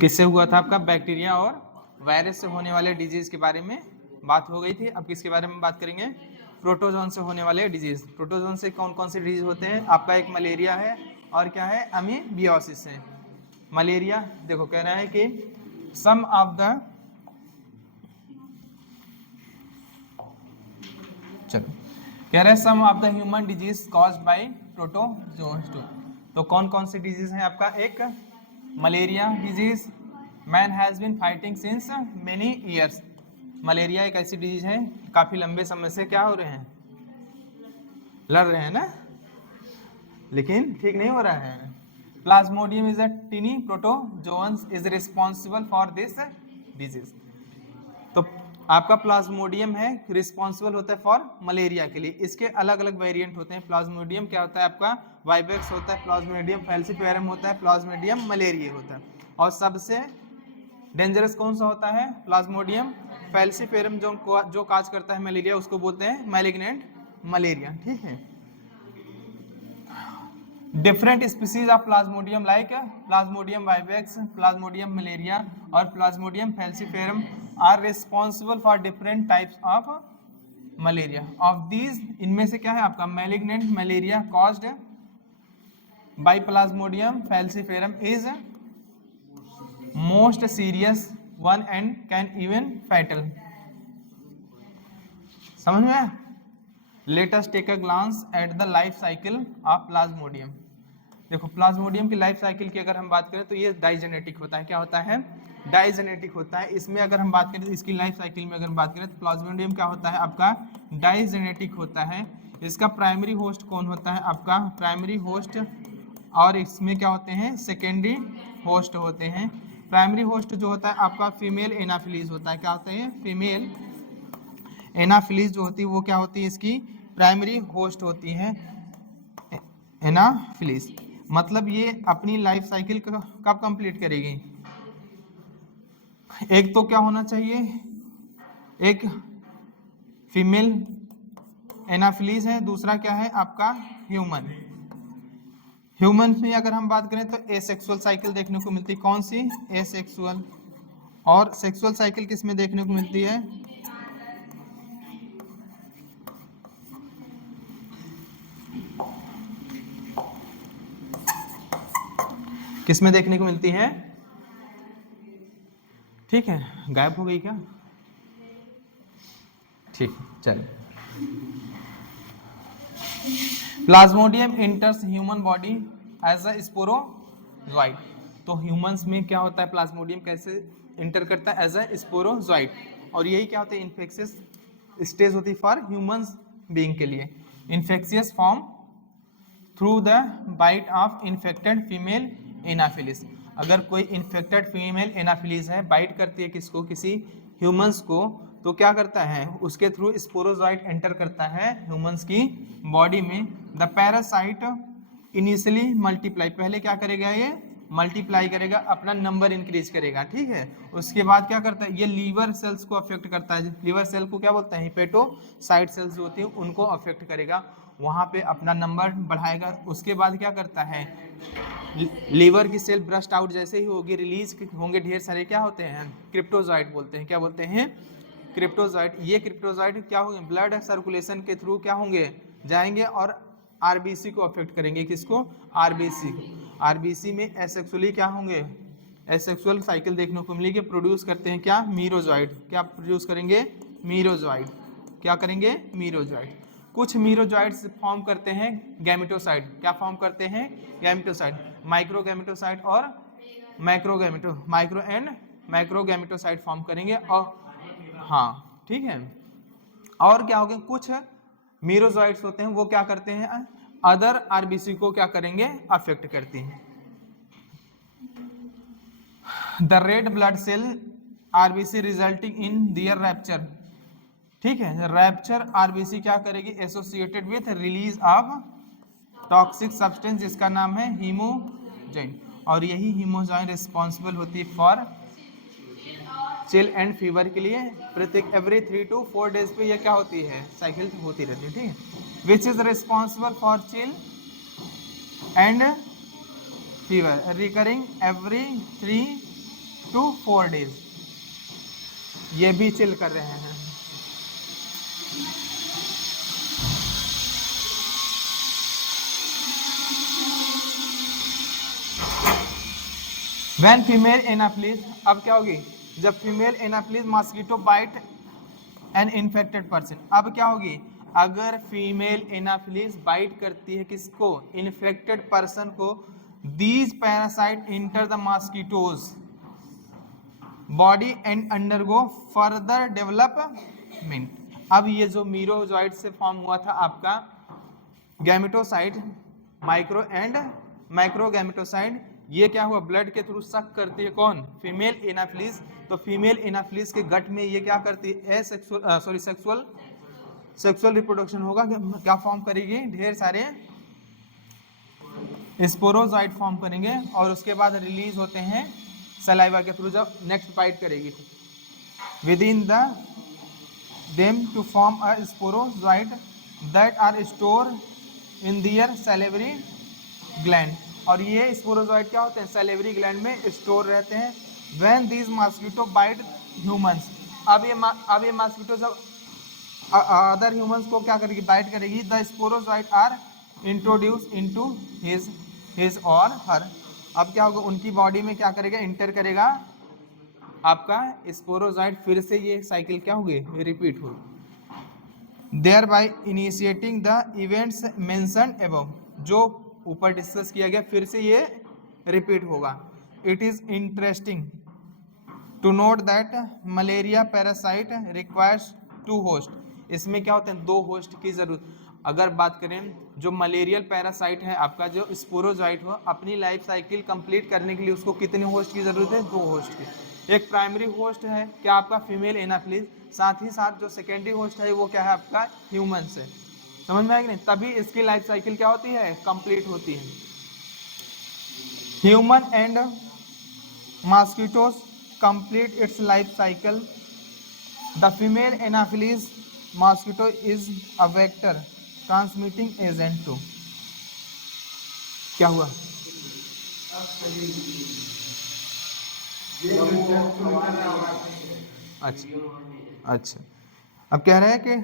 किससे हुआ था आपका? बैक्टीरिया और वायरस से होने वाले डिजीज के बारे में बात हो गई थी। अब किसके बारे में बात करेंगे? प्रोटोजोन से होने वाले डिजीज। प्रोटोजोन से कौन कौन से डिजीज होते हैं? आपका एक मलेरिया है और क्या है? अमीबियोसिस है। मलेरिया देखो कह रहा है कि सम ऑफ द, चलो कह रहे हैं some of the human disease caused by protozoans. तो कौन कौन सी डिजीज है आपका? एक malaria disease, man has been fighting since many years. Malaria एक ऐसी डिजीज है काफी लंबे समय से क्या हो रहे हैं? लड़ रहे हैं ना, लेकिन ठीक नहीं हो रहा है। Plasmodium is a टिनी protozoans is responsible for this disease. तो आपका प्लाज्मोडियम है रिस्पॉन्सिबल होता है फॉर मलेरिया के लिए। इसके अलग अलग वेरिएंट होते हैं। प्लाज्मोडियम क्या होता है आपका? वाइवेक्स होता है, प्लाज्मोडियम फैल्सिपारम होता है, प्लाज्मोडियम मलेरिया होता है। और सबसे डेंजरस कौन सा होता है? प्लाज्मोडियम फैल्सिपारम जो काज करता है मलेरिया, उसको बोलते हैं मैलिग्नेंट मलेरिया। ठीक है। Different species of Plasmodium like Plasmodium vivax, Plasmodium malaria और Plasmodium falciparum are responsible for different types of malaria. Of these, इनमें से क्या है आपका? Malignant malaria caused by Plasmodium falciparum is most serious one and can even fatal. समझ में आया? Let us take a glance at the life cycle of Plasmodium. देखो Plasmodium की लाइफ साइकिल की अगर हम बात करें तो ये डाइजेनेटिक होता है। क्या होता है? डाइजेनेटिक होता है। इसमें अगर हम बात करें तो इसकी लाइफ साइकिल में अगर हम बात करें तो प्लाज्मोडियम क्या होता है आपका? डाइजेनेटिक होता है। इसका प्राइमरी होस्ट कौन होता है आपका? Primary host. और इसमें क्या होते हैं? सेकेंडरी होस्ट होते हैं। प्राइमरी होस्ट जो होता है आपका फीमेल एनाफिलीज होता है। क्या होते हैं? फीमेल एनाफिलीज जो होती है वो क्या होती है? इसकी प्राइमरी होस्ट होती है एनाफिलीज। मतलब ये अपनी लाइफ साइकिल कब कंप्लीट करेगी? एक तो क्या होना चाहिए? एक फीमेल एनाफिलीज है, दूसरा क्या है आपका? ह्यूमन। ह्यूमन में अगर हम बात करें तो एसेक्सुअल साइकिल देखने को मिलती है। कौन सी? एसेक्सुअल। और सेक्सुअल साइकिल किस में देखने को मिलती है? किस में देखने को मिलती है? ठीक है, गायब हो गई क्या? ठीक, चलिए। Plasmodium enters human body as a sporozoite. तो ह्यूमंस में क्या होता है? प्लाज्मोडियम कैसे इंटर करता है? As a sporozoite. और यही क्या होता है? इन्फेक्शियस स्टेज होती है फॉर ह्यूमंस बीइंग के लिए। Infectious form through the bite of infected female anopheles. अगर कोई इन्फेक्टेड फीमेल एनाफिलिस है, बाइट करती है किसको? किसी ह्यूमंस को, तो क्या करता है? उसके थ्रू स्पोरोजोइट एंटर करता है ह्यूमंस की बॉडी में। द पैरासाइट इनिशियली मल्टीप्लाई, पहले क्या करेगा? ये मल्टीप्लाई करेगा, अपना नंबर इंक्रीज करेगा। ठीक है। उसके बाद क्या करता है? ये लीवर सेल्स को अफेक्ट करता है। लीवर सेल को क्या बोलते हैं? हिपेटोसाइट सेल्स जो होती है उनको अफेक्ट करेगा, वहां पे अपना नंबर बढ़ाएगा। उसके बाद क्या करता है? लीवर की सेल ब्रस्ट आउट जैसे ही होगी, रिलीज होंगे ढेर सारे क्या होते हैं? क्रिप्टोजॉइट बोलते हैं। क्या बोलते हैं? क्रिप्टोजॉइट। ये क्रिप्टोजॉइट क्या होंगे? ब्लड सर्कुलेशन के थ्रू क्या होंगे? जाएंगे और आरबीसी को अफेक्ट करेंगे। किसको? आरबीसी को। आरबीसी में एसेक्सुअली क्या होंगे? एसेक्सुअल साइकिल देखने को मिलेगी। प्रोड्यूस करते हैं क्या? मीरोजॉइट। क्या प्रोड्यूस करेंगे? मीरोजॉइट। क्या करेंगे? मीरोजॉइट। कुछ मीरोजॉइट्स फॉर्म करते हैं गैमेटोसाइट। क्या फॉर्म करते हैं? गैमेटोसाइट। माइक्रो गैमेटोसाइट और micro and macro gametocyte form करेंगे। और हाँ ठीक है। और क्या हो गया? कुछ मीरोजॉइट्स होते हैं वो क्या करते हैं? अदर आरबीसी को क्या करेंगे? अफेक्ट करती हैं। The red blood cell RBC resulting in their rupture. ठीक है। रैप्चर आरबीसी क्या करेगी? Associated with release of toxic substance जिसका नाम है हीमोजाइन। और यही हीमोजाइन रिस्पॉन्सिबल होती है फॉर चिल एंड फीवर के लिए। प्रत्येक एवरी 3 to 4 डेज पे ये क्या होती है? साइकिल होती रहती है। ठीक है। Which is responsible for chill and fever recurring every 3 to 4 days। ये भी चिल कर रहे हैं। When female एनाफ्लिस, अब क्या होगी, जब female anopheles mosquito bite an infected person, अब क्या होगी, अगर फीमेल एनाफ्लिस बाइट करती है किसको, इन्फेक्टेड पर्सन को, these parasite enter the mosquitoes body and undergo further development. अब ये जो मीरोजॉइड से फॉर्म हुआ था आपका गैमेटोसाइट, माइक्रो एंड माइक्रो गैमेटोसाइड, ये क्या हुआ, ब्लड के थ्रू सक करती है कौन, फीमेल एनाफ्लिस। तो फीमेल एनाफ्लिस के गट में ये क्या करती है, सेक्सुअल रिप्रोडक्शन होगा, क्या फॉर्म करेगी, ढेर सारे स्पोरोजॉइड फॉर्म करेंगे और उसके बाद रिलीज होते हैं सलाइवा के थ्रू, जब नेक्स्ट बाइट करेगी within the them to form a sporozoite that are store in their salivary gland. और ये स्पोरोजॉइड क्या होते हैं, सैलिवरी ग्लैंड में स्टोर रहते हैं। When these mosquito bite humans, अब ये मॉस्किटो जब अदर ह्यूमंस को क्या करेगी, बाइट करेगी, the sporozoite are introduce into his और हर। अब क्या होगा, उनकी बॉडी में क्या करेगा, इंटर करेगा आपका स्पोरोजॉइड, फिर से ये साइकिल क्या होगी, रिपीट होगी, thereby initiating the events mentioned above, जो ऊपर डिस्कस किया गया, फिर से ये रिपीट होगा। It is interesting to note that malaria parasite requires 2 host, इसमें क्या होते हैं, 2 होस्ट की जरूरत। अगर बात करें जो मलेरियल पैरासाइट है आपका, जो स्पोरोजॉइट हो, अपनी लाइफ साइकिल कंप्लीट करने के लिए उसको कितने होस्ट की जरूरत है, 2 होस्ट की। एक प्राइमरी होस्ट है क्या आपका फीमेल एनाफ्लिस, साथ ही साथ जो सेकेंडरी होस्ट है वो क्या है आपका ह्यूमन है। समझ में आएगी नहीं, तभी इसकी लाइफ साइकिल क्या होती है, कंप्लीट होती है। Human and mosquitoes complete its life cycle. The female Anopheles mosquito is a vector transmitting agent to, क्या हुआ, अच्छा, अब कह रहे हैं कि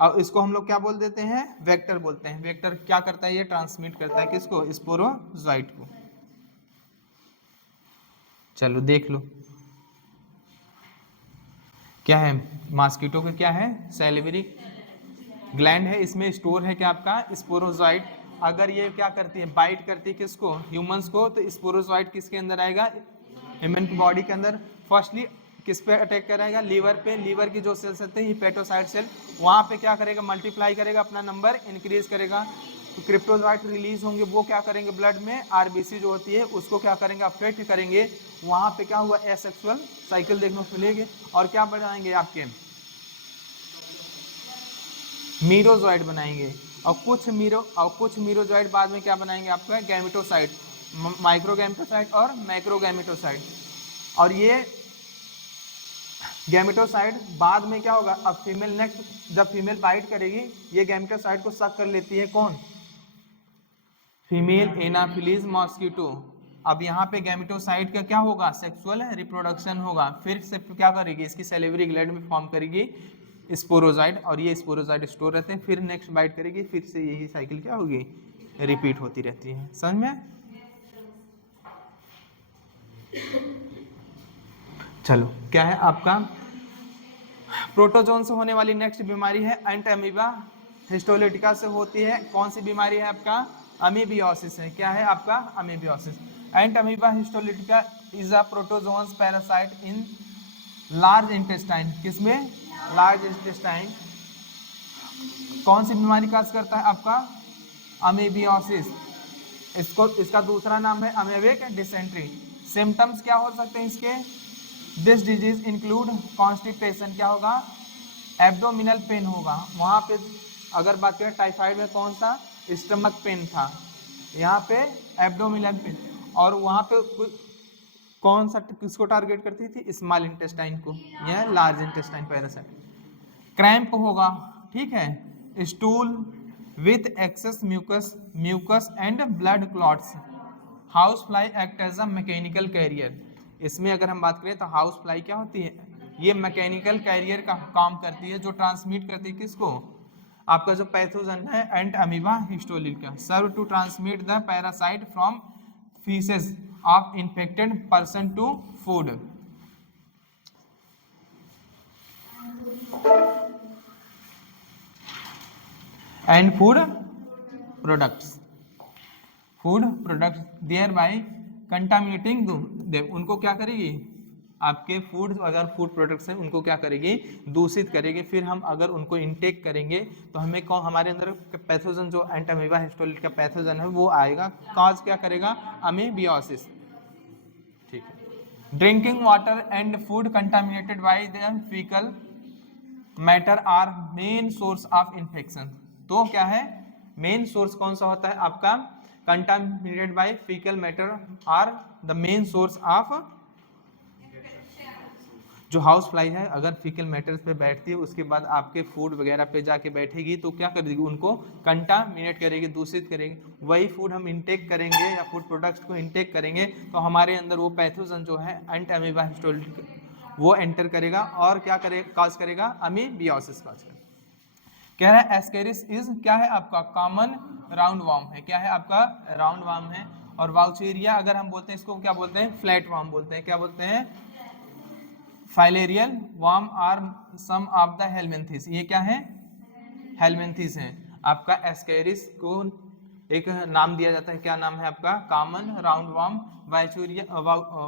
अब इसको हम लोग क्या बोल देते हैं, वेक्टर बोलते हैं। वेक्टर क्या करता है, ये ट्रांसमिट करता है किसको, स्पोरोजॉइट को। चलो देख लो क्या है, मॉस्किटो का क्या है, सैलिवरी ग्लैंड है, इसमें स्टोर है क्या आपका स्पोरोजॉइट। अगर ये क्या करती है, बाइट करती है किसको, ह्यूमंस को, तो स्पोरोजॉइट किसके अंदर आएगा, ह्यूमन की बॉडी के अंदर। फर्स्टली किस पे अटैक कराएगा, लीवर पे। लीवर की जो सेल्स होते हैं हिपेटोसाइट सेल, वहाँ पे क्या करेगा, मल्टीप्लाई करेगा, अपना नंबर इंक्रीज करेगा। तो क्रिप्टोजॉइट रिलीज होंगे, वो क्या करेंगे, ब्लड में आरबीसी जो होती है उसको क्या करेंगे, अफेक्ट करेंगे। वहाँ पे क्या हुआ, एसेक्सुअल साइकिल देखने को मिलेगी। और क्या बनाएंगे आपके, मीरोजॉइड बनाएंगे। और कुछ मीरोजॉइड बाद में क्या बनाएंगे आपका, गैमेटोसाइट, माइक्रोगैमेटोसाइट और मैक्रोगैमेटोसाइट। और ये गैमेटोसाइट बाद में क्या होगा, अब फीमेल नेक्स्ट जब फीमेल बाइट करेगी, ये गैमेटोसाइट को सक कर लेती है कौन, फीमेल एनाफिलीज मॉस्किटो। अब यहाँ पे गैमेटोसाइट का क्या होगा, सेक्सुअल रिप्रोडक्शन होगा, फिर से क्या करेगी, इसकी सैलिवरी ग्लैंड में फॉर्म करेगी स्पोरोजॉइड, और ये स्पोरोजॉइड स्टोर रहते हैं, फिर नेक्स्ट बाइट करेगी, फिर से यही साइकिल क्या होगी, रिपीट होती रहती है। समझ में, चलो क्या है आपका, प्रोटोजोन से होने वाली नेक्स्ट बीमारी है एंटअमीबा हिस्टोलिटिका से होती है। कौन सी बीमारी है आपका, अमीबियोसिस है। क्या है आपका, amoebiasis. Entamoeba histolytica is a protozoans parasite in large intestine, किसमें, लार्ज इंटेस्टाइन। कौन सी बीमारी काज करता है आपका, अमीबियोसिस। इसका दूसरा नाम है अमेबिक डिसेंट्री। सिम्टम्स क्या हो सकते हैं इसके, दिस डिजीज इंक्लूड कॉन्स्टिपेशन, क्या होगा, एब्डोमिनल पेन होगा। वहाँ पे अगर बात करें टाइफाइड में कौन सा, स्टमक पेन था, यहाँ पे एब्डोमिनल पेन। और वहाँ पे कौन सा किसको टारगेट करती थी, स्मॉल इंटेस्टाइन को, यह लार्ज इंटेस्टाइन पैरासाइट। क्रैम्प होगा, ठीक है, stool with excess mucus and blood clots. House fly act as a mechanical carrier. इसमें अगर हम बात करें तो हाउस फ्लाई क्या होती है, ये मैकेनिकल कैरियर का काम करती है, जो ट्रांसमिट करती है किसको, आपका जो पैथोजन है एंट amoeba histolytica, serve to transmit the parasite from faeces of infected person to food. And food products thereby contaminating them, उनको क्या करेगी, आपके फूड अगर फूड प्रोडक्ट्स हैं उनको क्या करेगी, दूषित करेगी। फिर हम अगर उनको इनटेक करेंगे तो हमें कौन, हमारे अंदर पैथोजन जो एंट अमीबा हिस्टोलिट का पैथोजन है वो आएगा, कॉज क्या करेगा, अमीबियोसिस। ठीक है। Drinking water and food contaminated by the faecal matter are main source of infection. तो क्या है, मेन सोर्स कौन सा होता है आपका, contaminated by faecal matter are the main source of, जो हाउस फ्लाई है अगर फीकल मैटर्स पे बैठती है उसके बाद आपके फूड वगैरह पे जाके बैठेगी तो क्या करेगी, उनको कंटामिनेट करेगी, दूषित करेगी। वही फूड हम इंटेक करेंगे या फूड प्रोडक्ट्स को इंटेक करेंगे तो हमारे अंदर वो पैथोजन जो है एंट अमीबा हिस्टोलिट वो एंटर करेगा और क्या करेगा, कॉज करेगा अमीबियोसिस कॉज करेगा। कह रहा है एस्केरिस इज क्या है आपका, कॉमन राउंड वार्म है, क्या है आपका, राउंड वार्म है। और वाउचेरिया अगर हम बोलते हैं इसको क्या बोलते हैं, फ्लैट वार्म बोलते हैं, क्या बोलते हैं, filarial worm are some of the helminths, ये क्या है, हेलमिंथिस है। आपका एस्केरिस को एक नाम दिया जाता है, क्या नाम है आपका, कॉमन राउंड वार्म।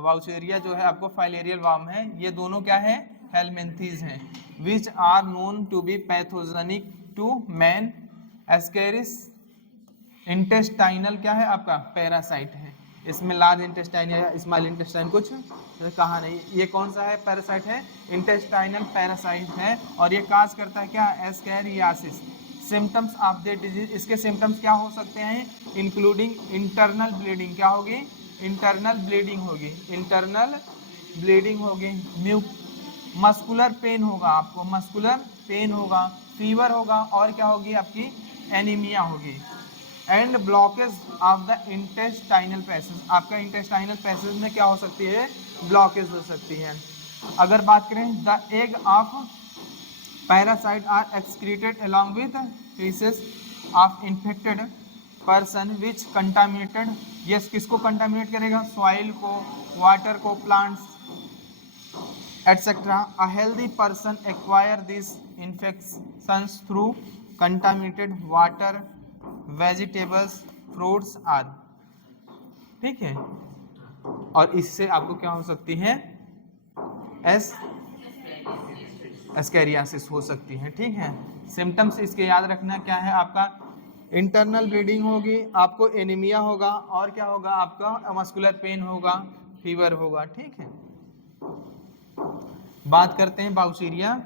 वाउचेरिया जो है आपको फाइलेरियल वार्म है, ये दोनों क्या है, हेलमिंथिस हैं, which are known to be pathogenic to man. Ascaris intestinal क्या है आपका, पैरासाइट है, इसमें लार्ज इंटेस्टाइन या स्मॉल इंटेस्टाइन कुछ कहा नहीं, ये कौन सा है, पैरासाइट है, इंटेस्टाइनल पैरासाइट है। और ये काज करता है क्या, ascariasis. Symptoms of the disease, इसके सिम्टम्स क्या हो सकते हैं, इंक्लूडिंग इंटरनल ब्लीडिंग, क्या होगी, इंटरनल ब्लीडिंग होगी, इंटरनल ब्लीडिंग होगी, मस्कुलर पेन होगा, आपको मस्कुलर पेन होगा, फीवर होगा, और क्या होगी आपकी, एनीमिया होगी। And blockage of the intestinal passage, आपका इंटेस्टाइनल पैसेज में क्या हो सकती है, ब्लॉकेज हो सकती है। अगर बात करें the egg of parasite are excreted along with faeces of infected person which contaminated, yes किसको कंटामिनेट करेगा, सॉइल को, वाटर को, plants etcetera. A healthy person acquire this infections through contaminated water, vegetables, fruits आदि, ठीक है। और इससे आपको क्या हो सकती है, एस्कैरियासिस हो सकती है, ठीक है। सिम्टम्स इसके याद रखना क्या है आपका, इंटरनल ब्लीडिंग होगी, आपको एनीमिया होगा, और क्या होगा आपका, मस्कुलर पेन होगा, फीवर होगा, ठीक है। बात करते हैं बाउचीरिया,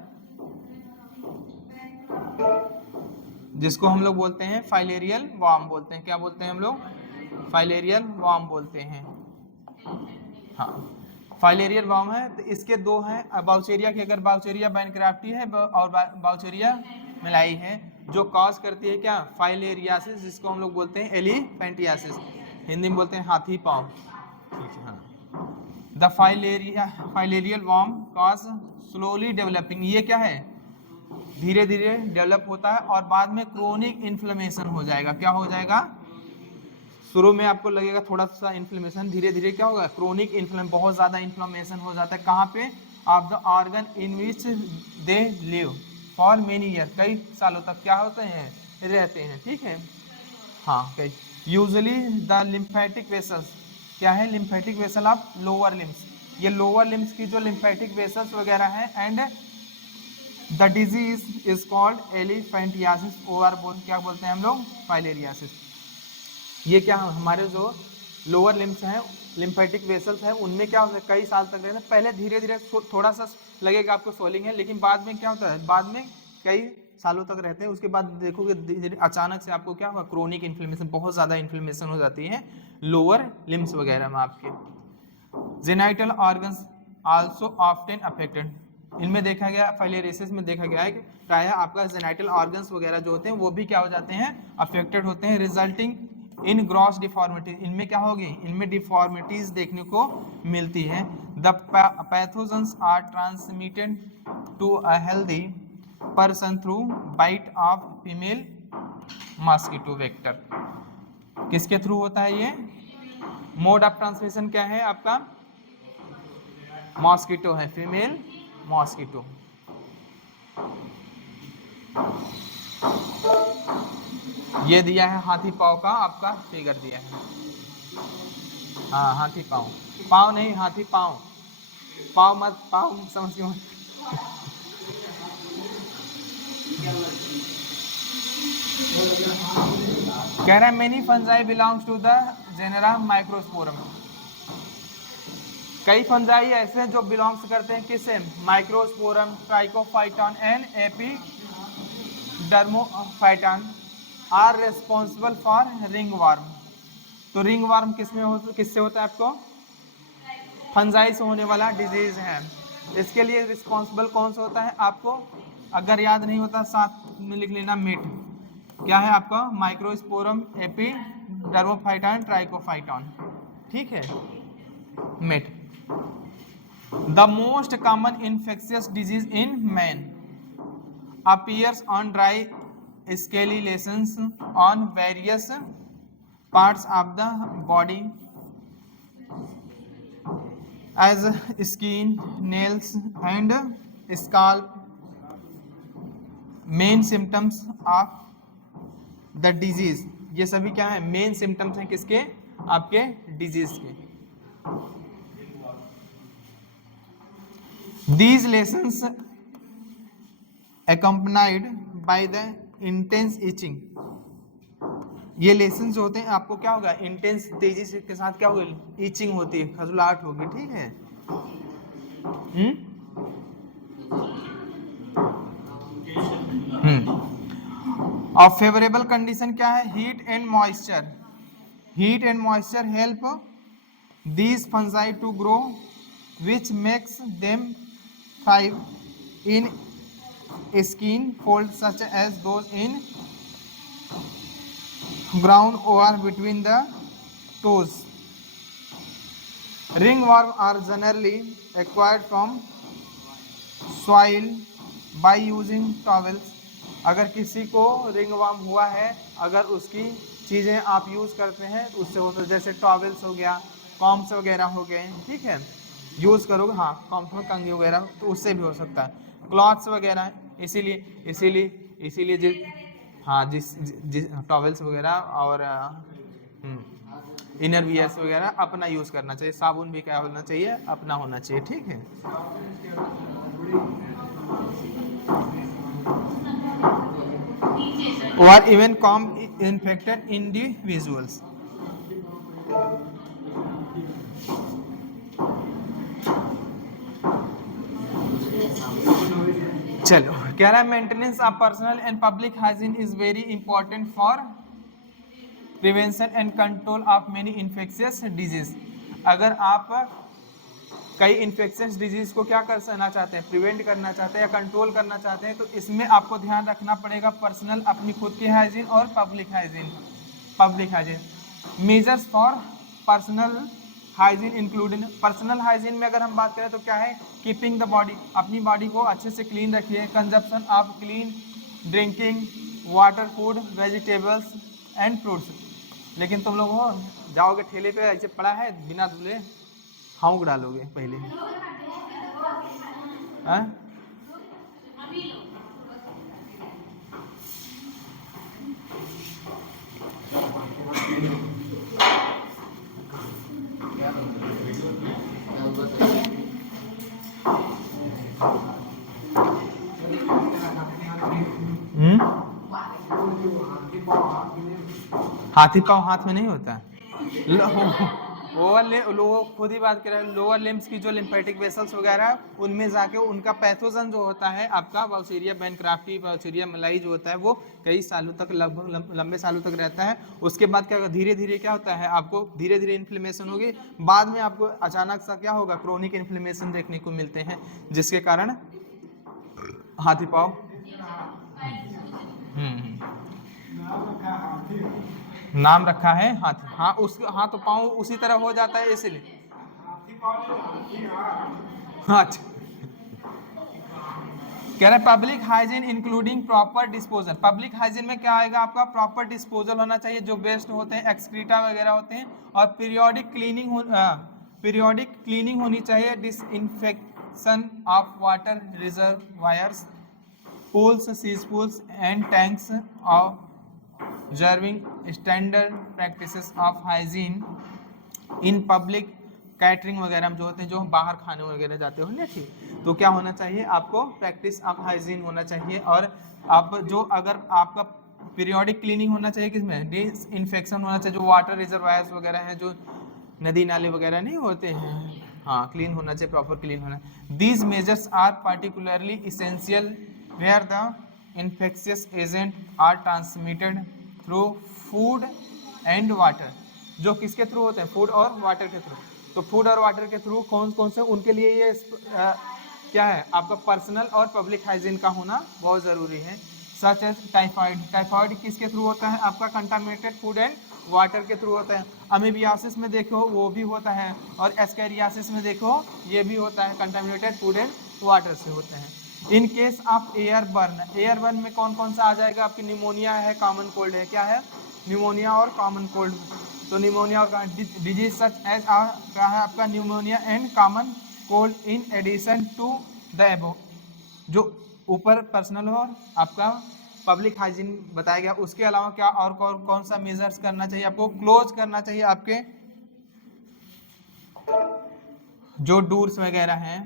जिसको हम लोग बोलते हैं फाइलेरियल वार्म बोलते हैं, क्या बोलते हैं हम लोग, फाइलेरियल वार्म बोलते हैं। हाँ, फाइलेरियल वार्म है, तो इसके दो हैं बाउचेरिया की, अगर बाउचेरिया बैनक्राफ्टी है और बाउचेरिया मिलाई है, जो कॉज करती है क्या, फाइलेरियासिस, जिसको हम लोग बोलते हैं एलिफेंटियासिस, हिंदी में बोलते हैं हाथी पाँव, ठीक है। हाँ, the filarial warm cause slowly developing, ये क्या है, धीरे धीरे डेवलप होता है और बाद में क्रोनिक इन्फ्लेमेशन हो जाएगा, क्या हो जाएगा, शुरू में आपको लगेगा थोड़ा सा इन्फ्लेमेशन, धीरे धीरे क्या होगा, क्रोनिक इन्फ्लेमेशन, बहुत ज़्यादा इन्फ्लेमेशन हो जाता है, कहाँ पे, of the organ in which they live for many year, कई सालों तक क्या होते हैं, रहते हैं, ठीक है। हाँ, कई यूजुअली द लिम्फेटिक वेसल्स, क्या है, lymphatic vessel of lower limbs, ये लोअर लिम्स की जो लिम्फेटिक वेसल्स वगैरह है, and the disease is called elephantiasis, और क्या बोलते हैं हम लोग, फाइलेरियासिस। ये क्या, हमारे जो लोअर लिम्स हैं, लिम्फेटिक वेसल्स हैं, उनमें क्या होता है, कई साल तक रहते हैं, पहले धीरे धीरे थोड़ा सा लगेगा आपको सोलिंग है, लेकिन बाद में क्या होता है, बाद में कई सालों तक रहते हैं, उसके बाद देखोगे अचानक से आपको क्या होगा, क्रोनिक इन्फ्लेमेशन, बहुत ज़्यादा इन्फ्लेमेशन हो जाती है लोअर लिम्स वगैरह में आपके। Genital organs also often affected, इनमें देखा गया, फाइलेरियसिस में देखा गया है कि प्रायः आपका जेनाइटल ऑर्गन्स वगैरह जो होते हैं वो भी क्या हो जाते हैं, अफेक्टेड होते हैं, रिजल्टिंग इन ग्रॉस डिफॉर्मिटीज। इनमें क्या होगी, इनमें डिफॉर्मिटीज देखने को मिलती है। The pathogens are transmitted to a healthy person through bite of female mosquito vector. किसके थ्रू होता है ये? मोड ऑफ ट्रांसमिशन क्या है आपका? मॉस्किटो है, फीमेल मॉस्किटो। ये दिया है हाथी पाँव का आपका फिगर दिया है। हाँ हाथी पाँव, पाँव नहीं हाथी पाँव, पाँव मत, पाँव समझ के मत। कह रहा है many fungi belongs to the genera Microsporum. कई फंजाई ऐसे हैं जो बिलोंग्स करते हैं किससे? Microsporum, Trichophyton and Epidermophyton are responsible for ringworm. तो रिंगवर्म किससे होता है आपको? फंजाई से होने वाला डिजीज है। इसके लिए रिस्पॉन्सिबल कौन सा होता है आपको? अगर याद नहीं होता साथ में लिख लेना, मिट। क्या है आपका? Microsporum, Epidermophyton, Trichophyton. ठीक है, मिट। The most common infectious disease in man appears on dry scaly lesions on various parts of the body as skin, nails and scalp. Main symptoms of the disease, ये सभी क्या है? Main symptoms हैं किसके? आपके डिजीज के। These lesions accompanied by the intense itching। ये lesson जो होते हैं आपको क्या होगा? इंटेंस तेजी से के साथ क्या होगी? इचिंग होती है, खजुलाहट होगी। ठीक है, और फेवरेबल कंडीशन क्या है? Heat and moisture. Heat and moisture help these fungi to grow which makes them thrive in skin folds such as those in ground or between the toes. Ringworm are generally acquired from soil by using towels। अगर किसी को ringworm हुआ है, अगर उसकी चीज़ें आप use करते हैं उससे होता है, जैसे टॉवल्स हो गया, कॉम्स वगैरह हो गए, ठीक है, यूज़ करोगे, हाँ कॉम्स में कंघी वगैरह, तो उससे भी हो सकता है, क्लॉथ्स वगैरह। इसीलिए जिस टॉवल्स वगैरह और इनर वियर्स वगैरह अपना यूज़ करना चाहिए। साबुन भी क्या होना चाहिए? अपना होना चाहिए। ठीक है, और इवन कॉम इन्फेक्टेड इंडिविजुअल्स। चलो, कह रहा है maintenance of personal and public hygiene is very important for prevention and control of many infectious disease. अगर आप कई इन्फेक्शियस डिजीज को क्या करना चाहते हैं? प्रिवेंट करना चाहते हैं या कंट्रोल करना चाहते हैं, तो इसमें आपको ध्यान रखना पड़ेगा पर्सनल, अपनी खुद की हाइजीन, और public hygiene. Measures for personal hygiene including, personal hygiene में अगर हम बात करें तो क्या है? कीपिंग द बॉडी, अपनी बॉडी को अच्छे से क्लीन रखिए। Consumption of clean drinking water, food, vegetables and fruits. लेकिन तुम लोग हो जाओगे ठेले पे, ऐसे पड़ा है, बिना धुले हाँक डालोगे पहले। हाथी पाँव हाथ में नहीं होता। लोअर खुद ही बात कर रहे हैं, लोअर लिम्स की जो लिम्फेटिक वेसल्स वगैरह, उनमें जाके उनका पैथोजन जो होता है आपका बाउसीरिया बैनक्राफ्टी, बाउसीरिया मलाई जो होता है, वो कई सालों तक, लगभग लंबे सालों तक रहता है। उसके बाद क्या धीरे धीरे क्या होता है? आपको धीरे धीरे इन्फ्लेमेशन होगी, बाद में आपको अचानक सा क्या होगा? क्रोनिक इन्फ्लेमेशन देखने को मिलते हैं, जिसके कारण हाथी पाँव। नाम रखा है हाथी, हाँ उस हाँ तो पाँव उसी तरह हो जाता है इसीलिए। हाँ अच्छा, कह रहे public hygiene including proper disposal. Public hygiene में क्या आएगा आपका, प्रॉपर डिस्पोजल होना चाहिए, जो वेस्ट होते हैं एक्सक्रीटा वगैरह होते हैं, और पीरियोडिक क्लीनिंग होनी चाहिए, disinfection of water reservoirs, pools, cesspools and tanks, observing standard practices of hygiene in public catering वगैरह में जो होते हैं, जो बाहर खाने वगैरह जाते हो ना, ठीक, तो क्या होना चाहिए आपको, प्रैक्टिस ऑफ हाइजीन होना चाहिए। और आप जो अगर आपका पीरियोडिक क्लीनिंग होना चाहिए, किसमें, डिसइंफेक्शन होना चाहिए, जो वाटर रिजर्वायर्स वगैरह हैं, जो नदी नाले वगैरह नहीं होते हैं, हाँ क्लीन होना चाहिए, प्रॉपर क्लीन होना। These measures are particularly essential where the infectious agent are transmitted through food and water. जो किसके थ्रू होते हैं, फूड और वाटर के थ्रू। तो फूड और वाटर के थ्रू कौन कौन से, उनके लिए ये क्या है आपका पर्सनल और पब्लिक हाइजीन का होना बहुत ज़रूरी है। सच एज टाइफाइड, टाइफाइड किसके थ्रू होता है आपका, कंटामिनेटेड फूड एंड वाटर के थ्रू होता है। अमीबियासिस में देखो वो भी होता है, और एस्केरियासिस में देखो ये भी होता है, कंटामिनेटेड फूड एंड वाटर से होते हैं। In case of air burn, air burn में कौन कौन सा आ जाएगा आपकी, निमोनिया है, कॉमन कोल्ड है, क्या है, निमोनिया और कॉमन कोल्ड। तो निमोनिया और डिजीज सच एज क्या है आपका, pneumonia and common cold in addition to the above, जो ऊपर पर्सनल हो आपका पब्लिक हाइजीन बताया गया, उसके अलावा क्या और कौन सा मेजर्स करना चाहिए आपको, क्लोज करना चाहिए आपके जो डोर्स वगैरह हैं,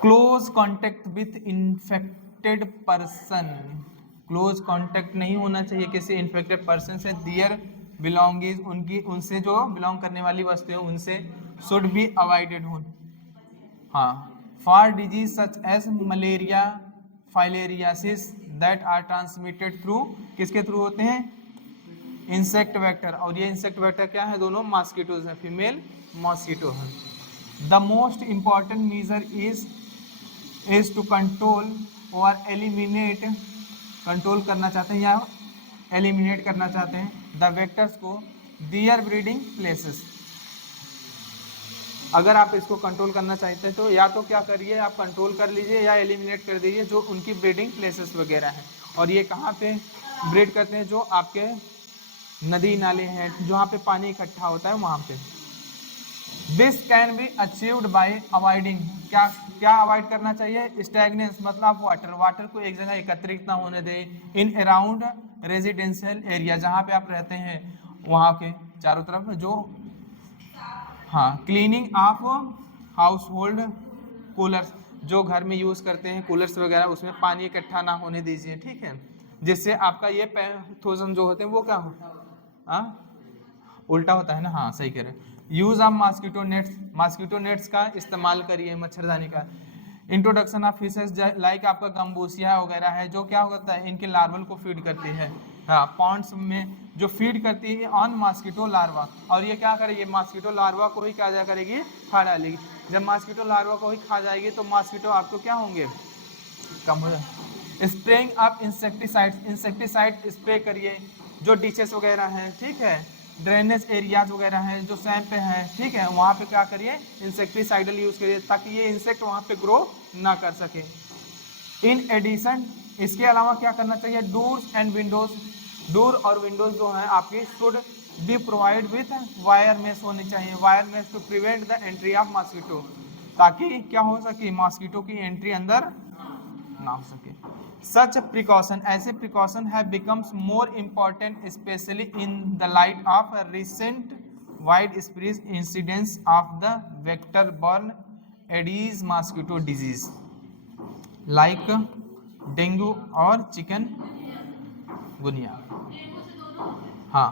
close contact with infected person, close contact नहीं होना चाहिए किसी इन्फेक्टेड पर्सन से, दियर बिलोंगिंग, उनकी उनसे जो बिलोंग करने वाली वस्तुएं उनसे शुड बी अवॉइडेड हो। हाँ, for disease such as malaria, filariasis that are transmitted through, किसके थ्रू होते हैं, इंसेक्ट वेक्टर, और ये इंसेक्ट वेक्टर क्या है, दोनों मॉस्किटोज हैं, फीमेल मॉस्किटो है। The most important measure is to control और एलिमिनेट, कंट्रोल करना चाहते हैं या एलिमिनेट करना चाहते हैं द वेक्टर्स को दियर ब्रीडिंग प्लेसेस। अगर आप इसको कंट्रोल करना चाहते हैं तो या तो क्या करिए, आप कंट्रोल कर लीजिए या एलिमिनेट कर दीजिए जो उनकी ब्रीडिंग प्लेसेस वगैरह हैं। और ये कहाँ पे ब्रीड करते हैं, जो आपके नदी नाले हैं जहाँ पे पानी इकट्ठा होता है वहाँ पे। This can be achieved by avoiding, क्या क्या अवॉइड करना चाहिए, स्टैग्नेंस मतलब वाटर, वाटर को एक जगह एकत्रित ना होने दें इन अराउंड रेजिडेंशियल एरिया, जहाँ पे आप रहते हैं वहाँ के चारों तरफ जो, हाँ cleaning of house hold coolers, जो घर में यूज़ करते हैं कूलर्स वगैरह, उसमें पानी इकट्ठा ना होने दीजिए, ठीक है, जिससे आपका ये पैथोजन जो होते हैं वो क्या हो, हाँ उल्टा होता है ना, हाँ सही कह रहे हैं। Use of mosquito nets, mosquito nets का इस्तेमाल करिए, मच्छरदानी का। इंट्रोडक्शन ऑफ फिशेस लाइक आपका गम्बूसिया वगैरह है, जो क्या होता है इनके लार्वल को फीड करती है, हाँ पॉन्ड्स में जो फीड करती है ऑन मॉस्किटो लार्वा, और ये क्या करेगी, मॉस्किटो लार्वा को ही क्या करेगी, खा डालेगी। जब मॉस्किटो लार्वा को ही खा जाएगी तो मॉस्किटो आपको क्या होंगे, कम हो जाए। Spraying of insecticides, insecticide spray करिए, जो डिचेस वगैरह हैं, ठीक है, ड्रेनेज एरियाज वगैरह हैं जो सैम पे हैं, ठीक है, वहाँ पे क्या करिए, इंसेक्टिसाइडल यूज करिए ताकि ये इंसेक्ट वहाँ पे ग्रो ना कर सके। इन एडिशन, इसके अलावा क्या करना चाहिए, डोर्स एंड विंडोज, डोर और विंडोज जो हैं आपकी should be provide with wire mesh होनी चाहिए, wire mesh to prevent the entry of mosquito, ताकि क्या हो सके, मॉस्किटो की एंट्री अंदर ना हो सके। सच प्रिकॉशन, ऐसे precaution have becomes more important specially in the light of recent widespread incidence of the vector borne Aedes mosquito disease like dengue और चिकन गुनिया। हाँ,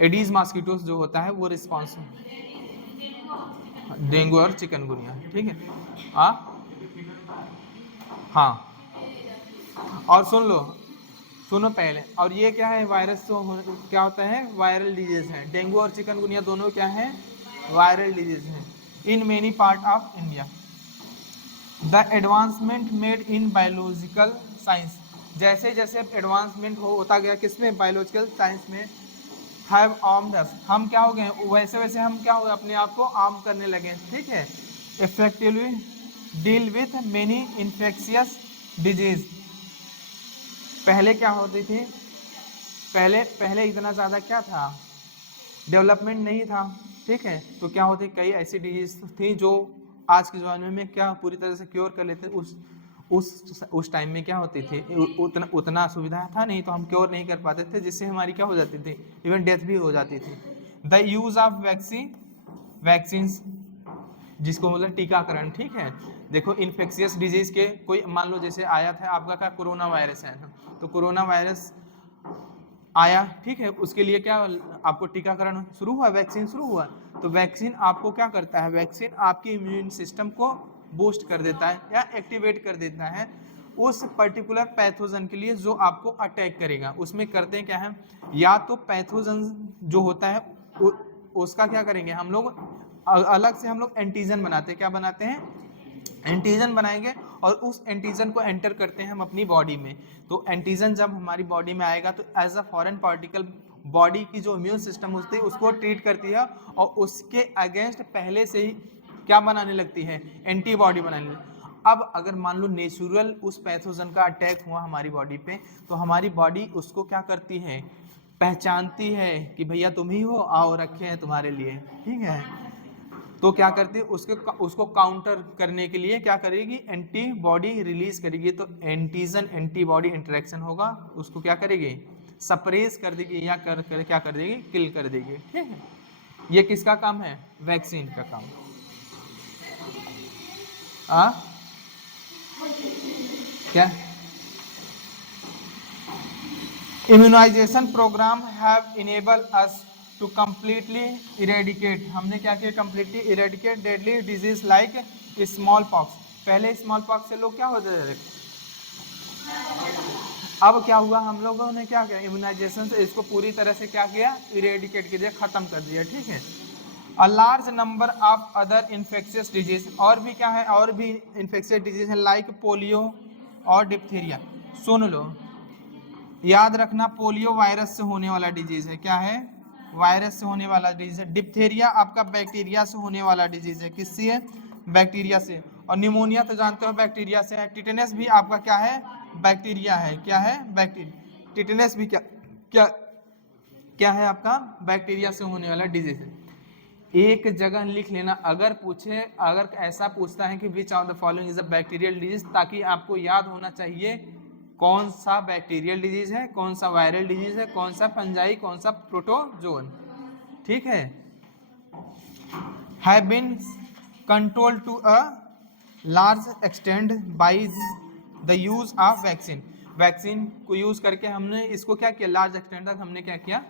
एडीज मॉस्किटोस जो होता है वो रिस्पॉन्स, डेंगू और chikungunya, ठीक है, हाँ और सुन लो, सुनो पहले, और ये क्या है, वायरस तो क्या होता है, वायरल डिजीज है, डेंगू और चिकनगुनिया दोनों क्या है, वायरल डिजीज है in many part of India. The advancement made in biological science, जैसे जैसे एडवांसमेंट होता गया किसमें, बायोलॉजिकल साइंस में, हैव आर्म्ड अस, हम क्या हो गए, वैसे वैसे हम क्या हो गए, अपने आप को आर्म करने लगे, ठीक है। Effectively deal with many infectious disease, पहले क्या होती थी, पहले पहले इतना ज़्यादा क्या था, डेवलपमेंट नहीं था, ठीक है। तो क्या होती, कई ऐसी डिजीज थी जो आज के ज़माने में क्या पूरी तरह से क्योर कर लेते, उस टाइम में क्या होती थी, उतना उतना सुविधा था नहीं, तो हम क्योर नहीं कर पाते थे, जिससे हमारी क्या हो जाती थी, इवन डेथ भी हो जाती थी। द यूज ऑफ वैक्सीन, जिसको मतलब टीकाकरण, ठीक है। देखो इन्फेक्शियस डिजीज के कोई मान लो जैसे आया था आपका क्या, कोरोना वायरस है, तो कोरोना वायरस आया, ठीक है, उसके लिए क्या आपको टीकाकरण शुरू हुआ, वैक्सीन शुरू हुआ। तो वैक्सीन आपको क्या करता है, वैक्सीन आपके इम्यून सिस्टम को बूस्ट कर देता है या एक्टिवेट कर देता है उस पर्टिकुलर पैथोजन के लिए जो आपको अटैक करेगा। उसमें करते हैं क्या है, या तो पैथोजन जो होता है उसका क्या करेंगे हम लोग, अलग से हम लोग एंटीजन बनाते हैं, क्या बनाते हैं, एंटीजन बनाएंगे, और उस एंटीजन को एंटर करते हैं हम अपनी बॉडी में। तो एंटीजन जब हमारी बॉडी में आएगा तो as a foreign particle body की जो इम्यून सिस्टम होती है उसको ट्रीट करती है, और उसके अगेंस्ट पहले से ही क्या बनाने लगती है, एंटीबॉडी बनाने लगती है। अब अगर मान लो नेचुरल उस पैथोजन का अटैक हुआ हमारी बॉडी पे, तो हमारी बॉडी उसको क्या करती है, पहचानती है कि भैया तुम ही हो, आओ रखे हैं तुम्हारे लिए, ठीक है। तो क्या करती है, उसको काउंटर करने के लिए क्या करेगी, एंटीबॉडी रिलीज करेगी। तो एंटीजन एंटीबॉडी इंटरेक्शन होगा, उसको क्या करेगी, सप्रेस कर देगी, या क्या कर देगी, किल कर देगी, ठीक है। ये किसका काम है, वैक्सीन का काम। आ? क्या immunisation programme have enable us to completely eradicate, हमने क्या किया, completely eradicate deadly disease like smallpox. पहले स्मॉल पॉक्स से लोग क्या होते थे, अब क्या हुआ, हम लोगों ने क्या किया, इम्यूनाइजेशन से इसको पूरी तरह से क्या किया, इरेडिकेट किया, खत्म कर दिया, ठीक है। A large number of other infectious disease, और भी क्या है, और भी इन्फेक्शियस डिजीज है, लाइक पोलियो और डिप्थीरिया। सुन लो, याद रखना, पोलियो वायरस से होने वाला डिजीज है, क्या है, वायरस से होने वाला डिजीज है। डिप्थेरिया आपका बैक्टीरिया से होने वाला डिजीज है, किससे है, बैक्टीरिया से। और निमोनिया तो जानते हो बैक्टीरिया से है। टिटेनस भी आपका क्या है, बैक्टीरिया है, क्या है, बैक्टीरिया। टिटेनस भी क्या क्या क्या है आपका, बैक्टीरिया से होने वाला डिजीज है। एक जगह लिख लेना, अगर पूछे, अगर ऐसा पूछता है कि which of the following is a bacterial disease, ताकि आपको याद होना चाहिए कौन सा बैक्टीरियल डिजीज है, कौन सा वायरल डिजीज है, कौन सा फंजाई, कौन सा प्रोटोजोन, ठीक है। Have been control to a large extent by the use of vaccine, vaccine को यूज करके हमने इसको क्या किया, लार्ज एक्सटेंड तक हमने क्या किया,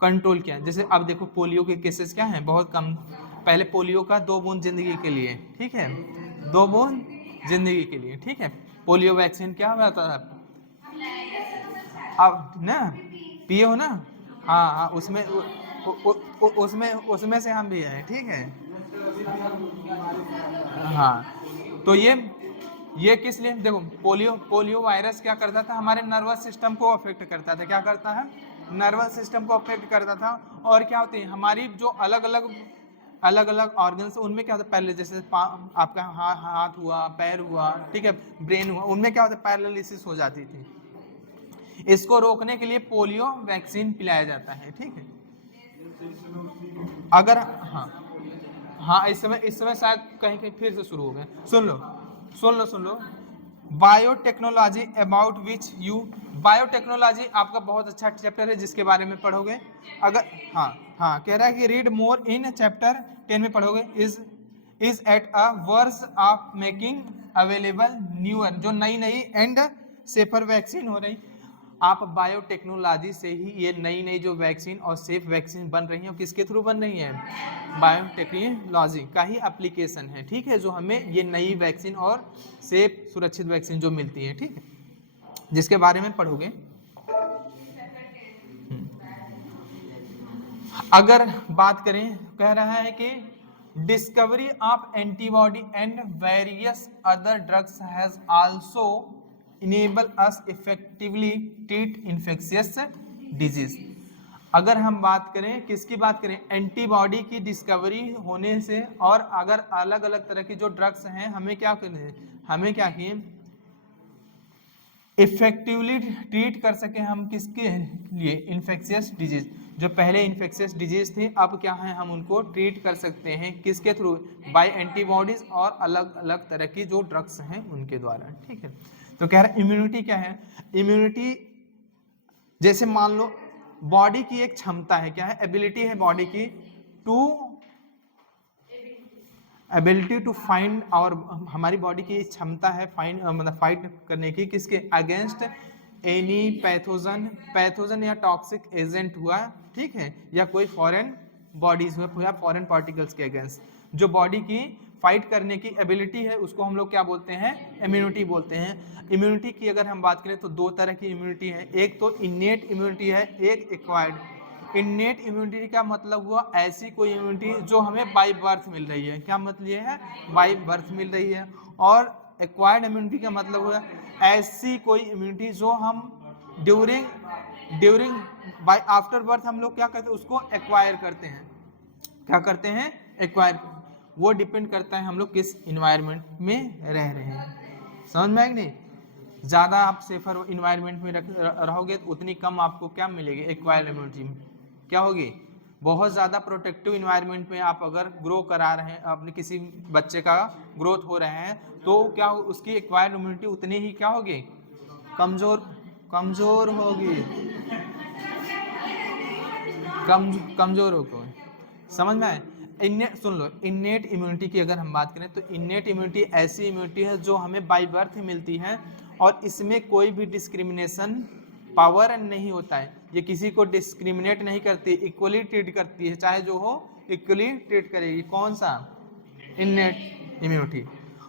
कंट्रोल किया। जैसे अब देखो पोलियो के केसेस क्या हैं, बहुत कम। पहले पोलियो का 2 बूंद जिंदगी के लिए, ठीक है, 2 बूंद जिंदगी के लिए, ठीक है। पोलियो वैक्सीन क्या होता था, अब ना पिए हो ना, हाँ हाँ, उसमें उसमें से हम भी हैं, ठीक है। हाँ, तो ये किस लिए, देखो पोलियो वायरस क्या करता था, हमारे नर्वस सिस्टम को अफेक्ट करता था, क्या करता है, नर्वस सिस्टम को अफेक्ट करता था। और क्या होती है हमारी जो अलग अलग ऑर्गन्स, उनमें क्या होता है, पहले जैसे आपका हाथ हुआ, पैर हुआ, ठीक है, ब्रेन हुआ, उनमें क्या होता है, पैरालिसिस हो जाती थी। इसको रोकने के लिए पोलियो वैक्सीन पिलाया जाता है, ठीक है। अगर हाँ हाँ, इस समय शायद कहीं कहीं फिर से शुरू हो गए। सुन लो, biotechnology about which you, biotechnology आपका बहुत अच्छा चैप्टर है जिसके बारे में पढ़ोगे। अगर हाँ हाँ, कह रहा है कि रीड मोर इन चैप्टर 10 में पढ़ोगे, is at a verge of making available newer, जो नई नई एंड सेफर वैक्सीन हो रही। आप बायोटेक्नोलॉजी से ही ये नई नई जो वैक्सीन और सेफ वैक्सीन बन रही हैं, किसके थ्रू बन रही हैं, बायोटेक्नोलॉजी का ही एप्लीकेशन है, ठीक है, जो हमें ये नई वैक्सीन और सेफ सुरक्षित वैक्सीन जो मिलती है, ठीक है, जिसके बारे में पढ़ोगे। अगर बात करें, कह रहा है कि discovery of antibody and various other drugs has also enable us effectively treat infectious disease. अगर हम बात करें किसकी बात करें, एंटीबॉडी की डिस्कवरी होने से, और अगर अलग अलग तरह की जो ड्रग्स हैं हमें क्या करने, हमें क्या किए, इफेक्टिवली ट्रीट कर सके हम किसके लिए, इन्फेक्शियस डिजीज। जो पहले इन्फेक्शियस डिजीज थे अब क्या है, हम उनको ट्रीट कर सकते हैं किसके थ्रू, बाय एंटीबॉडीज और अलग अलग तरह की जो ड्रग्स हैं उनके द्वारा। ठीक है, तो कह रहा है इम्यूनिटी क्या है, इम्यूनिटी जैसे मान लो बॉडी की एक क्षमता है, क्या है, एबिलिटी है बॉडी की टू, एबिलिटी टू फाइंड, और हमारी बॉडी की क्षमता है फाइंड मतलब फाइट करने की किसके अगेंस्ट, एनी पैथोजन या टॉक्सिक एजेंट हुआ, ठीक है, या कोई फॉरेन बॉडीज हुआ या फॉरेन पार्टिकल्स के अगेंस्ट, जो बॉडी की फाइट करने की एबिलिटी है उसको हम लोग क्या बोलते हैं, इम्यूनिटी बोलते हैं। इम्यूनिटी की अगर हम बात करें तो दो तरह की इम्यूनिटी है, एक तो इन्नेट इम्यूनिटी है, एक एक्वायर्ड। इन्नेट इम्यूनिटी का मतलब हुआ ऐसी कोई इम्यूनिटी जो हमें बाय बर्थ मिल रही है, क्या मतलब ये है, बाय बर्थ मिल रही है। और एक्वायर्ड इम्यूनिटी का मतलब हुआ ऐसी कोई इम्यूनिटी जो हम ड्यूरिंग बाय आफ्टर बर्थ हम लोग क्या करते हैं, उसको एक्वायर करते हैं, क्या करते हैं, एक्वायर। वो डिपेंड करता है हम लोग किस इन्वायरमेंट में रह रहे हैं, समझ में आएगी नहीं। ज़्यादा आप सेफर इन्वायरमेंट में रहोगे तो उतनी कम आपको क्या मिलेगी, एक्वायर्ड इम्यूनिटी में क्या होगी, बहुत ज़्यादा प्रोटेक्टिव इन्वायरमेंट में आप अगर ग्रो करा रहे हैं, अपने किसी बच्चे का ग्रोथ हो रहे हैं, तो क्या उसकी एक्वायर्ड इम्यूनिटी उतनी ही क्या होगी, कमजोर होगी, कमजोर होगी, समझ में आए। इन्नेट सुन लो, इन्नेट इम्यूनिटी की अगर हम बात करें तो इन्नेट इम्यूनिटी ऐसी इम्यूनिटी है जो हमें बाय बर्थ मिलती है, और इसमें कोई भी डिस्क्रिमिनेशन पावर नहीं होता है, ये किसी को डिस्क्रिमिनेट नहीं करती, इक्वली ट्रीट करती है, चाहे जो हो इक्वली ट्रीट करेगी। कौन सा, इन्नेट इम्यूनिटी।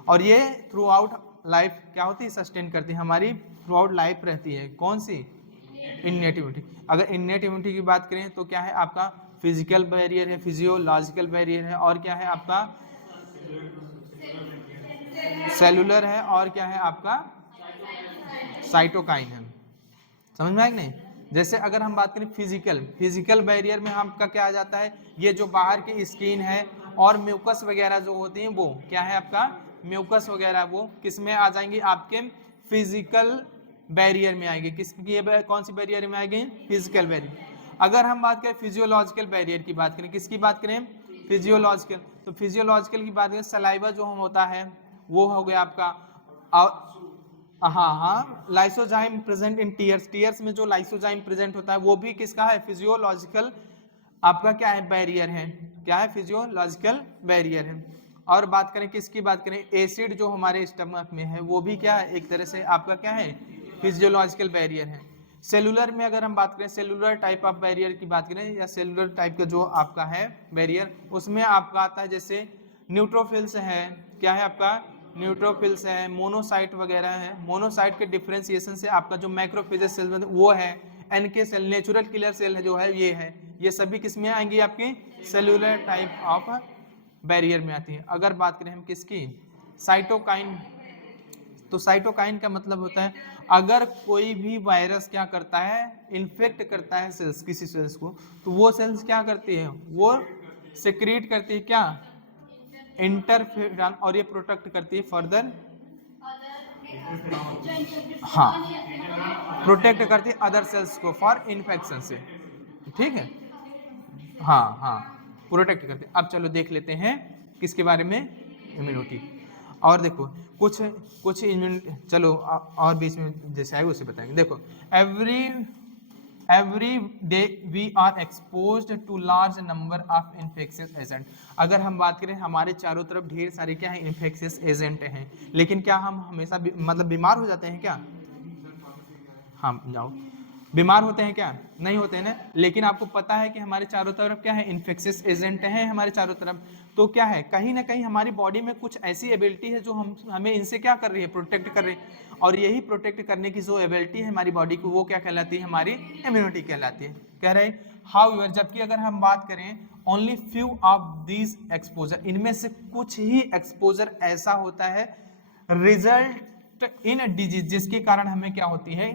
और ये थ्रू आउट लाइफ क्या होती है, सस्टेन करती है, हमारी थ्रू आउट लाइफ रहती है। कौन सी, इन्नेट इम्यूनिटी। अगर इन्नेट इम्यूनिटी की बात करें तो क्या है आपका फिजिकल बैरियर है, फिजियोलॉजिकल बैरियर है, और क्या है आपका सेलुलर है, और क्या है आपका साइटोकाइन है, समझ में आया कि नहीं। जैसे अगर हम बात करें फिजिकल बैरियर में आपका क्या आ जाता है, ये जो बाहर की स्किन है और म्यूकस वगैरह जो होती हैं वो क्या है आपका, म्यूकस वगैरह वो किस में आ जाएंगी, आपके फिजिकल बैरियर में आएगी। किसकी, कौन सी बैरियर में आएगी, फिजिकल बैरियर। अगर हम बात करें फिजियोलॉजिकल बैरियर की बात करें, किसकी बात करें, फिजियोलॉजिकल, तो फिजियोलॉजिकल की बात करें सलाइवा जो हम होता है वो हो गया आपका, हाँ लाइसोजाइम प्रेजेंट इन टीयर्स में जो लाइसोजाइम प्रेजेंट होता है वो भी किसका है, फिजियोलॉजिकल आपका क्या है, बैरियर है, क्या है, फिजियोलॉजिकल बैरियर है। और बात करें किसकी बात करें, एसिड जो हमारे स्टमक में है वो भी क्या है, एक तरह से आपका क्या है, फिजियोलॉजिकल बैरियर है। सेलुलर में अगर हम बात करें, सेलुलर टाइप ऑफ बैरियर की बात करें, या सेलुलर टाइप का जो आपका है बैरियर, उसमें आपका आता है जैसे न्यूट्रोफिल्स है, क्या है आपका, न्यूट्रोफिल्स है, मोनोसाइट वगैरह है। मोनोसाइट के डिफरेंशिएशन से आपका जो मैक्रोफेजेस सेल वो है, NK cell, natural killer cell जो है ये है, ये सभी किस में आएंगी, आपकी सेलुलर टाइप ऑफ बैरियर में आती है। अगर बात करें हम किसकी, साइटोकाइन, तो साइटोकाइन का मतलब होता है अगर कोई भी वायरस क्या करता है, इन्फेक्ट करता है सेल्स, किसी सेल्स को, तो वो सेल्स क्या करती है, वो सिक्रीट करती है क्या, इंटरफेरॉन, और ये प्रोटेक्ट करती है फर्दर, हाँ प्रोटेक्ट करती है अदर सेल्स को फॉर इन्फेक्शन से, ठीक है, हाँ हाँ प्रोटेक्ट करते हैं। अब चलो देख लेते हैं किसके बारे में, इम्यूनिटी। और देखो कुछ इम्यूनिटी, चलो और बीच में जैसे आएगा उसे बताएंगे। देखो every day we are exposed to large number of infectious agent. अगर हम बात करें हमारे चारों तरफ ढेर सारे क्या है, इन्फेक्शियस एजेंट हैं, लेकिन क्या हम हमेशा मतलब बीमार हो जाते हैं क्या, हाँ जाओ, बीमार होते हैं क्या, नहीं होते हैं ना। लेकिन आपको पता है कि हमारे चारों तरफ क्या है, इन्फेक्शियस एजेंट हैं हमारे चारों तरफ, तो क्या है कहीं ना कहीं हमारी बॉडी में कुछ ऐसी एबिलिटी है जो हमें इनसे क्या कर रही है, प्रोटेक्ट कर रही है। और यही प्रोटेक्ट करने की जो एबिलिटी है हमारी बॉडी को, वो क्या कहलाती है, हमारी इम्यूनिटी कहलाती है। कह रहे हाउएवर जबकि अगर हम बात करें only few of these exposure, इनमें से कुछ ही एक्सपोजर ऐसा होता है रिजल्ट इन डिजीज, जिसके कारण हमें क्या होती है,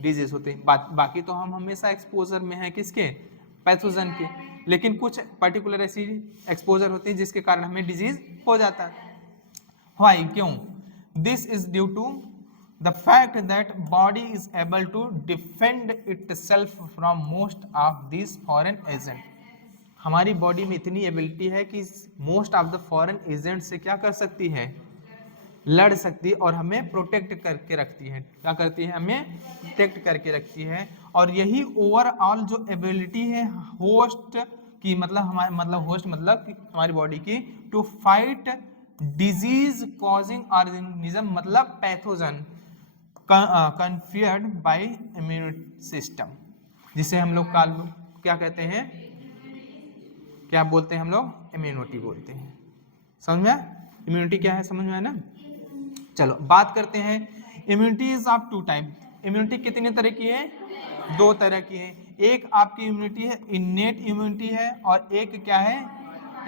डिजीज होते हैं। बाकी तो हम हमेशा एक्सपोजर में है किसके, पैथोजन के, लेकिन कुछ पर्टिकुलर ऐसी एक्सपोजर होती है जिसके कारण हमें डिजीज हो जाता है। व्हाई, क्यों? This is due to the fact that body is able to defend itself from most of this foreign agent. हमारी बॉडी में इतनी एबिलिटी है कि most of the foreign agent से क्या कर सकती है, लड़ सकती है और हमें प्रोटेक्ट करके रखती है। क्या करती है, हमें प्रोटेक्ट करके रखती है। और यही ओवरऑल जो एबिलिटी है होस्ट की, मतलब हमारे मतलब होस्ट मतलब हमारी बॉडी की, to fight disease causing organism मतलब pathogen conferred by immune system, जिसे हम लोग क्या कहते हैं, क्या बोलते हैं हम लोग, इम्यूनिटी बोलते हैं। समझ में? इम्यूनिटी क्या है, समझ में है ना? चलो बात करते हैं। Immunity is of two type. Immunity कितने तरह की है, दो तरह की है। एक आपकी इम्यूनिटी है इन्नेट इम्यूनिटी है, और एक क्या है,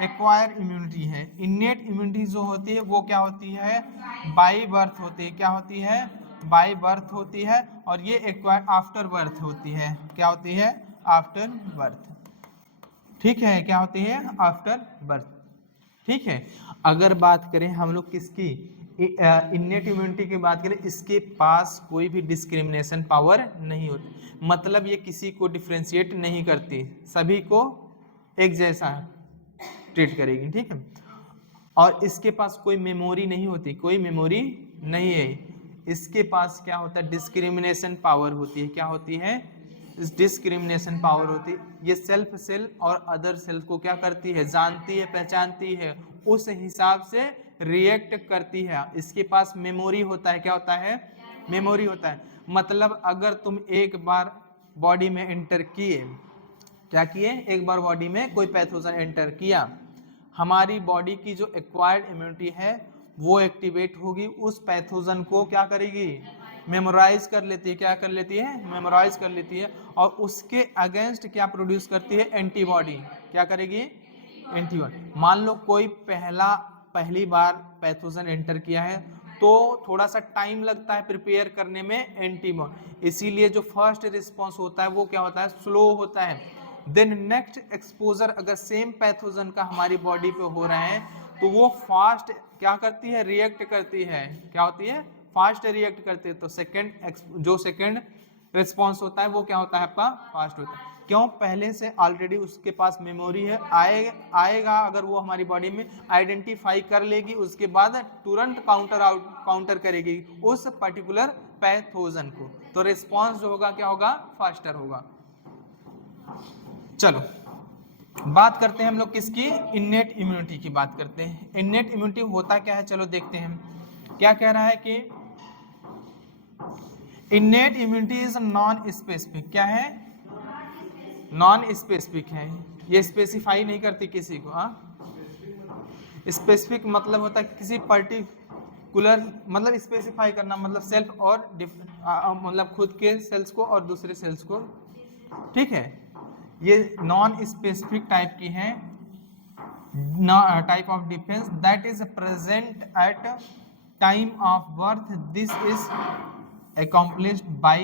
एक्वायर इम्यूनिटी है। इन्नेट इम्यूनिटी जो होती है वो क्या होती है, बाई बर्थ होती है। क्या होती है, बाई बर्थ होती है। और ये एक्वायर आफ्टर बर्थ होती है। क्या होती है, आफ्टर बर्थ। ठीक है, क्या होती है, आफ्टर बर्थ। ठीक है, अगर बात करें हम लोग किसकी, इन्नेट इम्यूनिटी की बात करें, इसके पास कोई भी डिस्क्रिमिनेशन पावर नहीं होती, मतलब ये किसी को डिफ्रेंशिएट नहीं करती, सभी को एक जैसा ट्रीट करेगी। ठीक है, और इसके पास कोई मेमोरी नहीं होती, कोई मेमोरी नहीं है। इसके पास क्या होता है, डिस्क्रिमिनेशन पावर होती है। क्या होती है, डिस्क्रिमिनेशन पावर होती है। ये सेल्फ सेल और अदर सेल को क्या करती है, जानती है, पहचानती है, उस हिसाब से रिएक्ट करती है। इसके पास मेमोरी होता है। क्या होता है, मेमोरी होता है। मतलब अगर तुम एक बार बॉडी में एंटर किए, क्या किए, एक बार बॉडी में कोई पैथोजन एंटर किया, हमारी बॉडी की जो एक्वायर्ड इम्यूनिटी है वो एक्टिवेट होगी, उस पैथोजन को क्या करेगी, मेमोराइज कर लेती है। क्या कर लेती है, मेमोराइज कर लेती है, और उसके अगेंस्ट क्या प्रोड्यूस करती है, एंटीबॉडी। क्या करेगी, एंटीबॉडी। मान लो कोई पहली बार पैथोजन एंटर किया है तो थोड़ा सा टाइम लगता है प्रिपेयर करने में एंटीबॉडी, इसीलिए जो फर्स्ट रिस्पॉन्स होता है वो क्या होता है, स्लो होता है। देन नेक्स्ट एक्सपोजर अगर सेम पैथोजन का हमारी बॉडी पे हो रहा है तो वो फास्ट क्या करती है, रिएक्ट करती है। क्या होती है, फास्ट रिएक्ट करती है। तो सेकंड रिस्पॉन्स होता है वो क्या होता है, आपका फास्ट होता है। क्यों, पहले से ऑलरेडी उसके पास मेमोरी है, आएगा अगर वो हमारी बॉडी में आइडेंटिफाई कर लेगी, उसके बाद तुरंत काउंटर करेगी उस पर्टिकुलर पैथोजन को, तो रिस्पॉन्स जो होगा क्या होगा, फास्टर होगा। चलो बात करते हैं हम लोग किसकी, इन्नेट इम्यूनिटी की बात करते हैं। इन्नेट इम्यूनिटी होता क्या है, चलो देखते हैं। क्या कह रहा है कि innate immunity is non specific. क्या है, नॉन स्पेसिफिक है, ये स्पेसिफाई नहीं करती किसी को। हाँ, स्पेसिफिक मतलब होता है किसी पर्टिकुलर, मतलब स्पेसिफाई करना, मतलब सेल्फ और मतलब खुद के सेल्स को और दूसरे सेल्स को। ठीक है, ये नॉन स्पेसिफिक टाइप की है, type of defence that is present at time of birth. This is accomplished by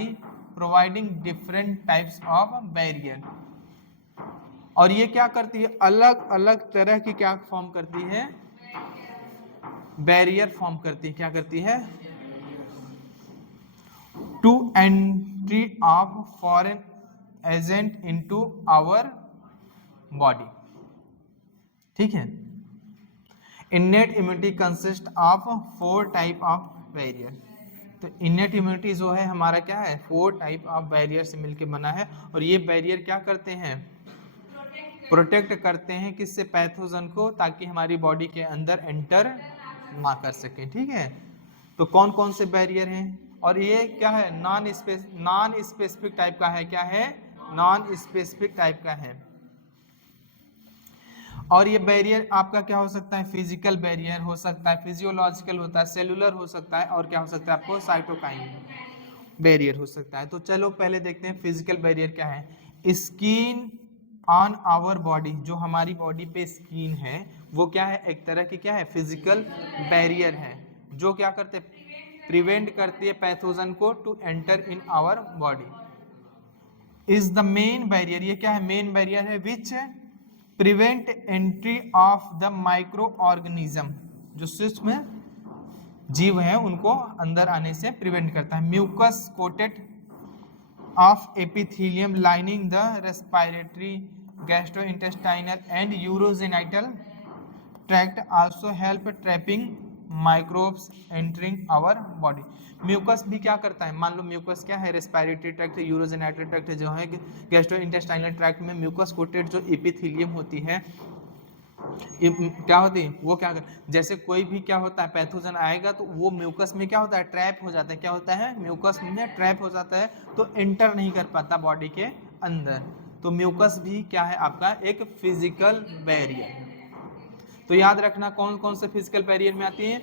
providing different types of barrier। और ये क्या करती है, अलग अलग तरह की क्या फॉर्म करती है, बैरियर फॉर्म करती है। क्या करती है, to entry of foreign agent into our body. ठीक है, innate immunity consist of 4 type of barrier. तो इन्नेट इम्यूनिटी जो है हमारा क्या है, 4 टाइप ऑफ बैरियर से मिलकर बना है। और ये बैरियर क्या करते हैं, प्रोटेक्ट करते हैं किससे, पैथोजन को, ताकि हमारी बॉडी के अंदर एंटर ना कर सके। ठीक है, तो कौन कौन से बैरियर हैं, और ये क्या है, नॉन स्पेसिफिक टाइप का है। क्या है, नॉन स्पेसिफिक टाइप का है। और ये बैरियर आपका क्या हो सकता है, फिजिकल बैरियर हो सकता है, फिजियोलॉजिकल होता है, सेलुलर हो सकता है, और क्या हो सकता है आपको, साइटोकाइन बैरियर हो सकता है। तो चलो पहले देखते हैं फिजिकल बैरियर क्या है। स्किन ऑन आवर बॉडी, जो हमारी बॉडी पे स्किन है वो क्या है, एक तरह की क्या है, फिजिकल बैरियर है, जो क्या करते, प्रिवेंट करती है पैथोजन को to enter in our body. Is the main barrier, ये क्या है, मेन बैरियर है which prevent entry of the microorganism, जो सूक्ष्म जीव है उनको अंदर आने से प्रिवेंट करता है। Mucus coated of epithelium lining the respiratory, gastrointestinal and urogenital tract also help trapping microbes entering our body. Mucus भी क्या करता है, मान लो म्यूकस क्या है, रेस्पिरेटरी ट्रैक्ट, यूरोजेनाइटल ट्रैक्ट जो है, गैस्ट्रोइंटेस्टाइनल ट्रैक्ट में म्यूकस कोटेड जो एपिथेलियम होती है, क्या होती है वो, क्या कर, जैसे कोई भी क्या होता है पैथोजन आएगा तो वो म्यूकस में क्या होता है, ट्रैप हो जाता है, क्या होता है, म्यूकस में ट्रैप हो जाता है, तो एंटर नहीं कर पाता बॉडी के अंदर। तो म्यूकस भी क्या है आपका एक फिजिकल बैरियर है। तो याद रखना कौन कौन से फिजिकल बैरियर में आती है,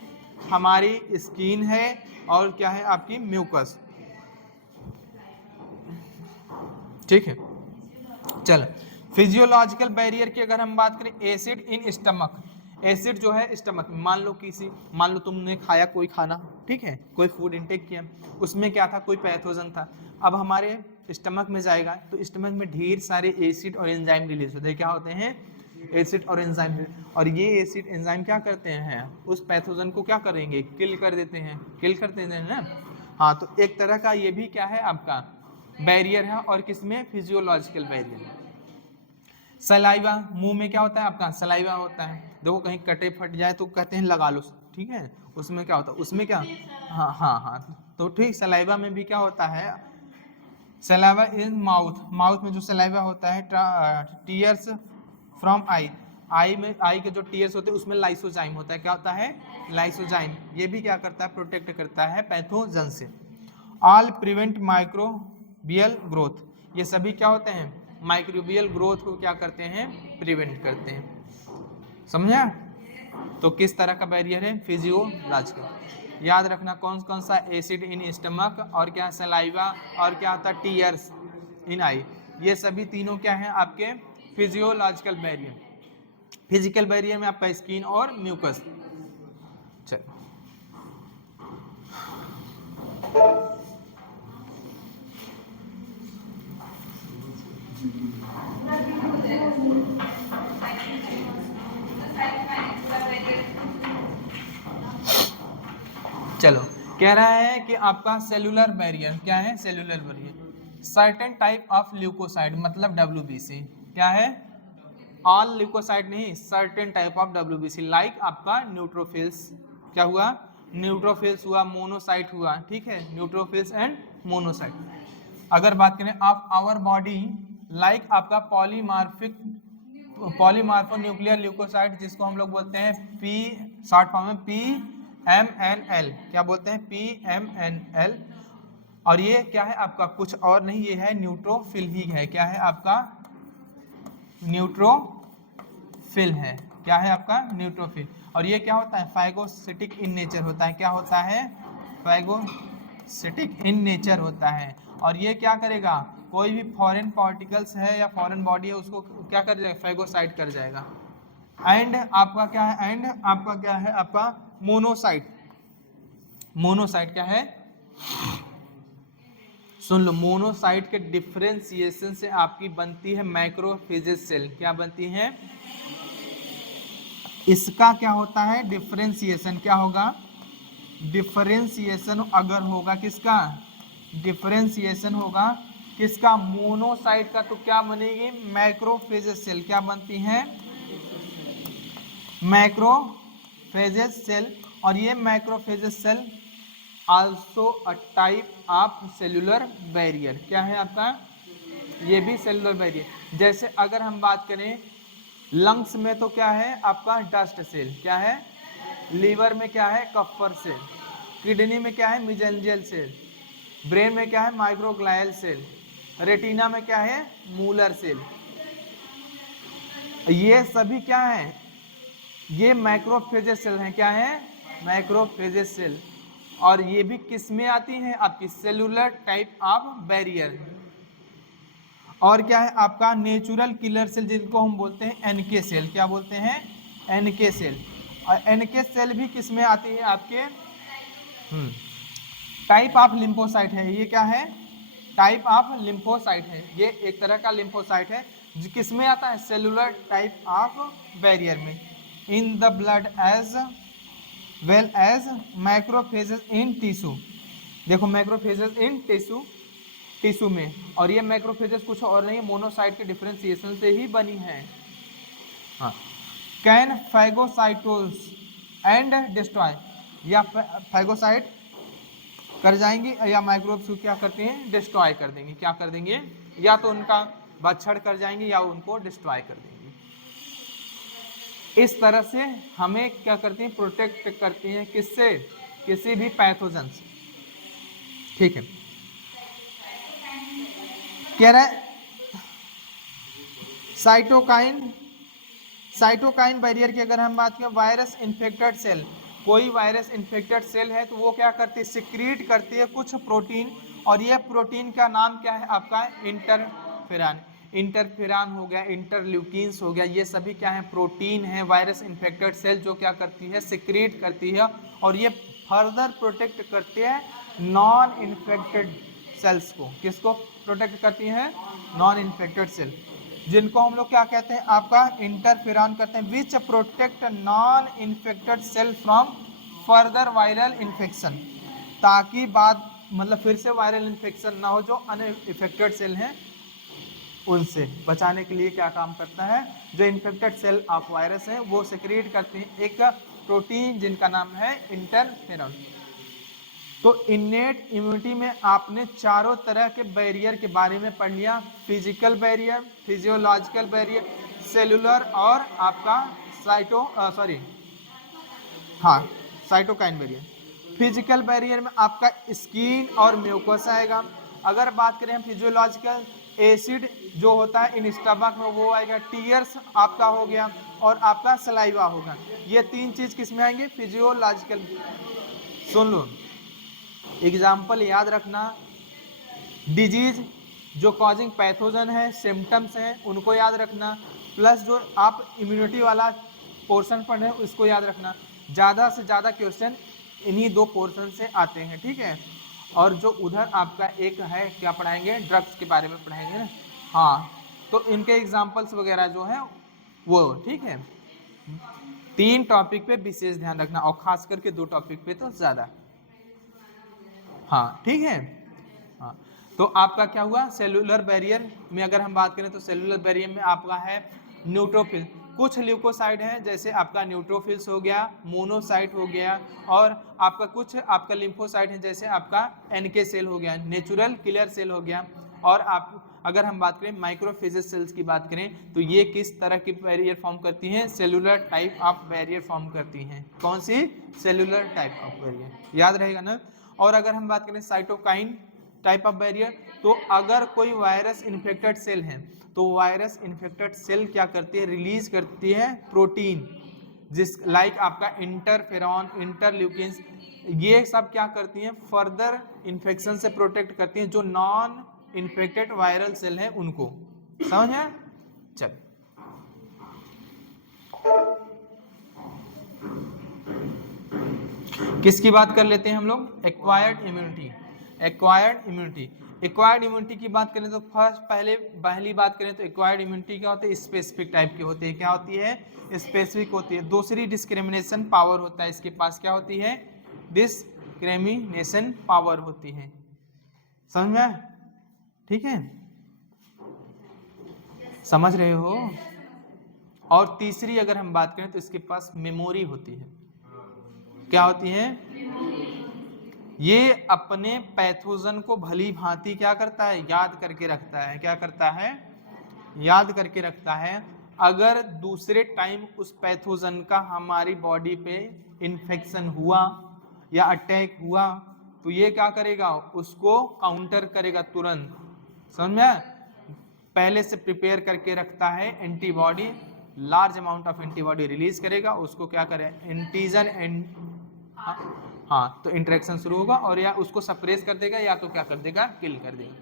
हमारी स्किन है और क्या है आपकी म्यूकस, ठीक है। चल फिजियोलॉजिकल बैरियर की अगर हम बात करें, एसिड इन स्टमक, एसिड जो है स्टमक में, मान लो तुमने खाया कोई खाना, ठीक है, कोई फूड इनटेक किया, उसमें क्या था, कोई पैथोजन था, अब हमारे स्टमक में जाएगा तो स्टमक में ढेर सारे एसिड और एंजाइम रिलीज होते हैं, क्या होते हैं, एसिड और एंजाइम, और ये एसिड एंजाइम क्या करते हैं, उस पैथोजन को क्या करेंगे, किल कर देते हैं, किल कर देते हैं ना। हाँ, तो एक तरह का ये भी क्या है आपका बैरियर है, और किसमें, फिजियोलॉजिकल बैरियर है। सलाइवा, मुंह में क्या होता है आपका, सलाइवा होता है, देखो कहीं कटे फट जाए तो कहते हैं लगा लो, ठीक है, उसमें क्या होता है, उसमें क्या, हाँ हाँ हाँ, तो ठीक, सलाइवा में भी क्या होता है, सलाइवा इन माउथ, माउथ में जो सलाइवा होता है, टीयर्स फ्रॉम आई, आई में, आई के जो टीयर्स होते हैं उसमें लाइसोजाइम होता है, क्या होता है, लाइसोजाइम, ये भी क्या करता है, प्रोटेक्ट करता है पैथोजन से। ऑल प्रिवेंट माइक्रोबियल ग्रोथ, ये सभी क्या होते हैं, माइक्रोबियल ग्रोथ को क्या करते हैं, प्रिवेंट करते हैं, समझा। तो किस तरह का बैरियर है, फिजियोलॉजिकल। याद रखना कौन कौन सा, एसिड इन स्टमक, और क्या सलाइवा, और क्या होता है टीयर्स इन आई, ये सभी तीनों क्या है आपके फिजियोलॉजिकल बैरियर। फिजिकल बैरियर में आपका स्किन और म्यूकस। चल चलो, कह रहा है कि आपका सेलुलर बैरियर क्या है, cellular barrier, certain type of leukocyte, मतलब WBC, क्या है, ऑल ल्यूकोसाइड नहीं, certain type of WBC, like आपका न्यूट्रोफिल्स, क्या हुआ, न्यूट्रोफिल्स हुआ, मोनोसाइट हुआ, ठीक है, न्यूट्रोफिल्स एंड मोनोसाइट। अगर बात करें ऑफ आवर बॉडी, लाइक आपका पॉलीमार्फो न्यूक्लियर ल्यूकोसाइड, जिसको हम लोग बोलते हैं पी, शॉर्ट फॉर्म में PMNL, क्या बोलते हैं, PMNL, और ये क्या है आपका कुछ और नहीं, ये है न्यूट्रोफिल ही है, क्या है आपका न्यूट्रोफिल है, क्या है आपका न्यूट्रोफिल, और ये क्या होता है, फाइगोसिटिक इन नेचर होता है, क्या होता है, फाइगोसिटिक इन नेचर होता है, और ये क्या करेगा, कोई भी फॉरेन पार्टिकल्स है या फॉरेन बॉडी है उसको क्या कर जाएगा, फैगोसाइट कर जाएगा। एंड आपका क्या है, एंड आपका क्या है आपका मोनोसाइट, मोनोसाइट क्या है, सुन लो, मोनोसाइट के डिफरेंशिएशन से आपकी बनती है मैक्रोफेजेस सेल, क्या बनती है, इसका क्या होता है, डिफरेंशिएशन क्या होगा, डिफरेंशिएशन अगर होगा किसका, डिफरेंशिएशन होगा किसका, मोनोसाइट का, तो क्या बनेगी, मैक्रोफेजेस सेल, क्या बनती है, मैक्रोफेजेस सेल, और ये macrophages cell also a type of cellular barrier, क्या है आपका, ये भी सेलुलर बैरियर। जैसे अगर हम बात करें लंग्स में तो क्या है आपका डस्ट सेल, क्या है, लीवर में क्या है, कफर सेल, किडनी में क्या है, मिजेंजियल सेल, ब्रेन में क्या है, माइक्रोग्लायल सेल, रेटिना में क्या है, मूलर सेल, ये सभी क्या है, ये मैक्रोफेजेस सेल हैं, क्या है, मैक्रोफेजेस सेल, और ये भी किस में आती हैं, आपकी सेलुलर टाइप ऑफ बैरियर। और क्या है आपका नेचुरल किलर सेल, जिनको हम बोलते हैं एनके सेल। क्या बोलते हैं? NK cell. और एनके सेल भी किस में आती है आपके? टाइप ऑफ लिम्फोसाइट है। ये क्या है? टाइप ऑफ लिम्फोसाइट है। ये एक तरह का लिम्फोसाइट है जो किस में आता है? सेलुलर टाइप ऑफ बैरियर में। In the blood as well as macrophages in tissue. देखो मैक्रोफेजेस इन टिश्यू में, और ये मैक्रोफेजेस कुछ और नहीं है, मोनोसाइट के डिफरेंशिएशन से ही बनी है। हाँ, कैन फैगोसाइटोस एंड डिस्ट्रॉय, या फैगोसाइट कर जाएंगी या माइक्रोब्स को क्या करते हैं? डिस्ट्रॉय कर देंगे। क्या कर देंगे? या तो उनका भक्षण कर जाएंगे या उनको डिस्ट्रॉय कर देंगे। इस तरह से हमें क्या करती हैं? प्रोटेक्ट करती हैं। किससे? किसी भी पैथोजन से। ठीक है, कह रहा है साइटोकाइन बैरियर की अगर हम बात करें, वायरस इन्फेक्टेड सेल, कोई वायरस इन्फेक्टेड सेल है तो वो क्या करती है? सिक्रीट करती है कुछ प्रोटीन, और ये प्रोटीन का नाम क्या है आपका? इंटरफेरॉन। इंटरफेरॉन हो गया, इंटरल्यूकिन्स हो गया, ये सभी क्या है? प्रोटीन है। वायरस इन्फेक्टेड सेल जो क्या करती है? सिक्रीट करती है, और ये फर्दर प्रोटेक्ट करते हैं नॉन इन्फेक्टेड सेल्स को। किसको प्रोटेक्ट करती हैं? नॉन इन्फेक्टेड सेल, जिनको हम लोग क्या कहते हैं? आपका इंटरफेरॉन करते हैं, which protect non infected cell from further viral infection, ताकि बाद मतलब फिर से वायरल इन्फेक्शन ना हो। जो अनइफेक्टेड सेल हैं उनसे बचाने के लिए क्या काम करता है? जो इन्फेक्टेड सेल ऑफ वायरस हैं वो सिक्रीट करते हैं एक प्रोटीन जिनका नाम है इंटरफेरॉन। तो इनेट इम्यूनिटी में आपने चारों तरह के बैरियर के बारे में पढ़ लिया। Physical barrier, physiological barrier, cellular, और आपका साइटोकाइन बैरियर। फिजिकल बैरियर में आपका स्किन और म्यूकस आएगा। अगर बात करें हम फिजियोलॉजिकल, एसिड जो होता है इन स्टमक में वो आएगा, टीयर्स आपका हो गया, और आपका सलाइवा होगा। ये तीन चीज किस में आएंगे? फिजियोलॉजिकल। सुन लो, एग्जाम्पल याद रखना। डिजीज जो कॉजिंग पैथोजन है, सिम्टम्स हैं, उनको याद रखना, प्लस जो आप इम्यूनिटी वाला पोर्शन पढ़ रहे हैं उसको याद रखना। ज़्यादा से ज़्यादा क्वेश्चन इन्हीं दो पोर्शन से आते हैं, ठीक है। और जो उधर आपका एक है क्या पढ़ाएंगे? ड्रग्स के बारे में पढ़ाएंगे ना। हाँ, तो इनके एग्जाम्पल्स वगैरह जो है वो, ठीक है। 3 टॉपिक पे विशेष ध्यान रखना, और खास करके 2 टॉपिक पे तो ज़्यादा। हाँ, ठीक है। हाँ, तो आपका क्या हुआ? सेलुलर बैरियर में अगर हम बात करें तो सेलुलर बैरियर में आपका है न्यूट्रोफिल। कुछ ल्यूकोसाइड हैं जैसे आपका न्यूट्रोफिल्स हो गया, मोनोसाइट हो गया, और आपका कुछ आपका लिम्फोसाइट है जैसे आपका एनके सेल हो गया, नेचुरल किलर सेल हो गया। और आप अगर हम बात करें माइक्रोफेजेस सेल्स की बात करें तो ये किस तरह की बैरियर फॉर्म करती हैं? Cellular type of barrier form करती हैं। कौन सी? सेलुलर टाइप ऑफ बैरियर, याद रहेगा ना। और अगर हम बात करें साइटोकाइन टाइप ऑफ बैरियर, तो अगर कोई वायरस इन्फेक्टेड सेल है तो वायरस इन्फेक्टेड सेल क्या करती है? रिलीज करती है प्रोटीन, जिस लाइक आपका इंटरफेरॉन, इंटरल्यूकिन्स, ये सब क्या करती हैं? फर्दर इन्फेक्शन से प्रोटेक्ट करती हैं जो नॉन इन्फेक्टेड वायरल सेल है उनको। समझ है? चल, किसकी बात कर लेते हैं हम लोग? Acquired immunity. Acquired immunity, acquired immunity की बात करें तो पहली बात करें तो एक्वायर्ड इम्यूनिटी क्या होती है? स्पेसिफिक टाइप की होती है। क्या होती है? स्पेसिफिक होती है। दूसरी डिस्क्रिमिनेशन पावर होता है इसके पास। क्या होती है? डिस्क्रिमिनेशन पावर होती है। समझ में? ठीक है, समझ रहे हो? और तीसरी अगर हम बात करें तो इसके पास मेमोरी होती है। क्या होती है? ये अपने पैथोजन को भली भांति क्या करता है? याद करके रखता है। क्या करता है? याद करके रखता है। अगर दूसरे टाइम उस पैथोजन का हमारी बॉडी पे इन्फेक्शन हुआ या अटैक हुआ तो ये क्या करेगा? उसको काउंटर करेगा तुरंत। समझ में? पहले से प्रिपेयर करके रखता है antibody, large amount of antibody release करेगा, उसको क्या करे? एंटीजन हाँ, तो इंटरेक्शन शुरू होगा और या उसको सप्रेस कर देगा या तो क्या कर देगा? किल कर देगा।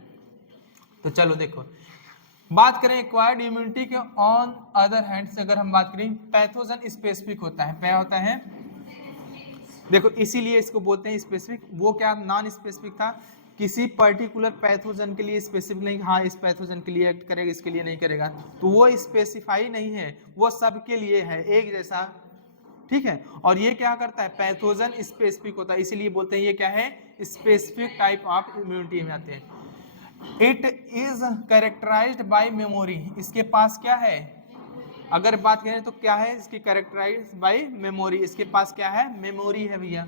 तो चलो देखो, बात करें एक्वायर्ड इम्यूनिटी के, ऑन अदर हैंड से अगर हम बात करें, पैथोजन स्पेसिफिक होता है। क्या होता है? देखो इसीलिए इसको बोलते हैं स्पेसिफिक। वो क्या नॉन स्पेसिफिक था, किसी पर्टिकुलर पैथोजन के लिए स्पेसिफिक नहीं, हाँ इस पैथोजन के लिए एक्ट करेगा, इसके लिए नहीं करेगा, तो वो स्पेसिफाई नहीं है, वो सबके लिए है एक जैसा, ठीक है। और ये क्या करता है, पैथोजन स्पेसिफिक होता है, इसीलिए बोलते हैं ये क्या है, स्पेसिफिक टाइप ऑफ इम्यूनिटी में आते हैं। It is characterised by memory, इसके पास क्या है, अगर बात करें तो क्या है इसकी, कैरेक्टराइज्ड बाय मेमोरी, इसके पास क्या है, मेमोरी है भैया।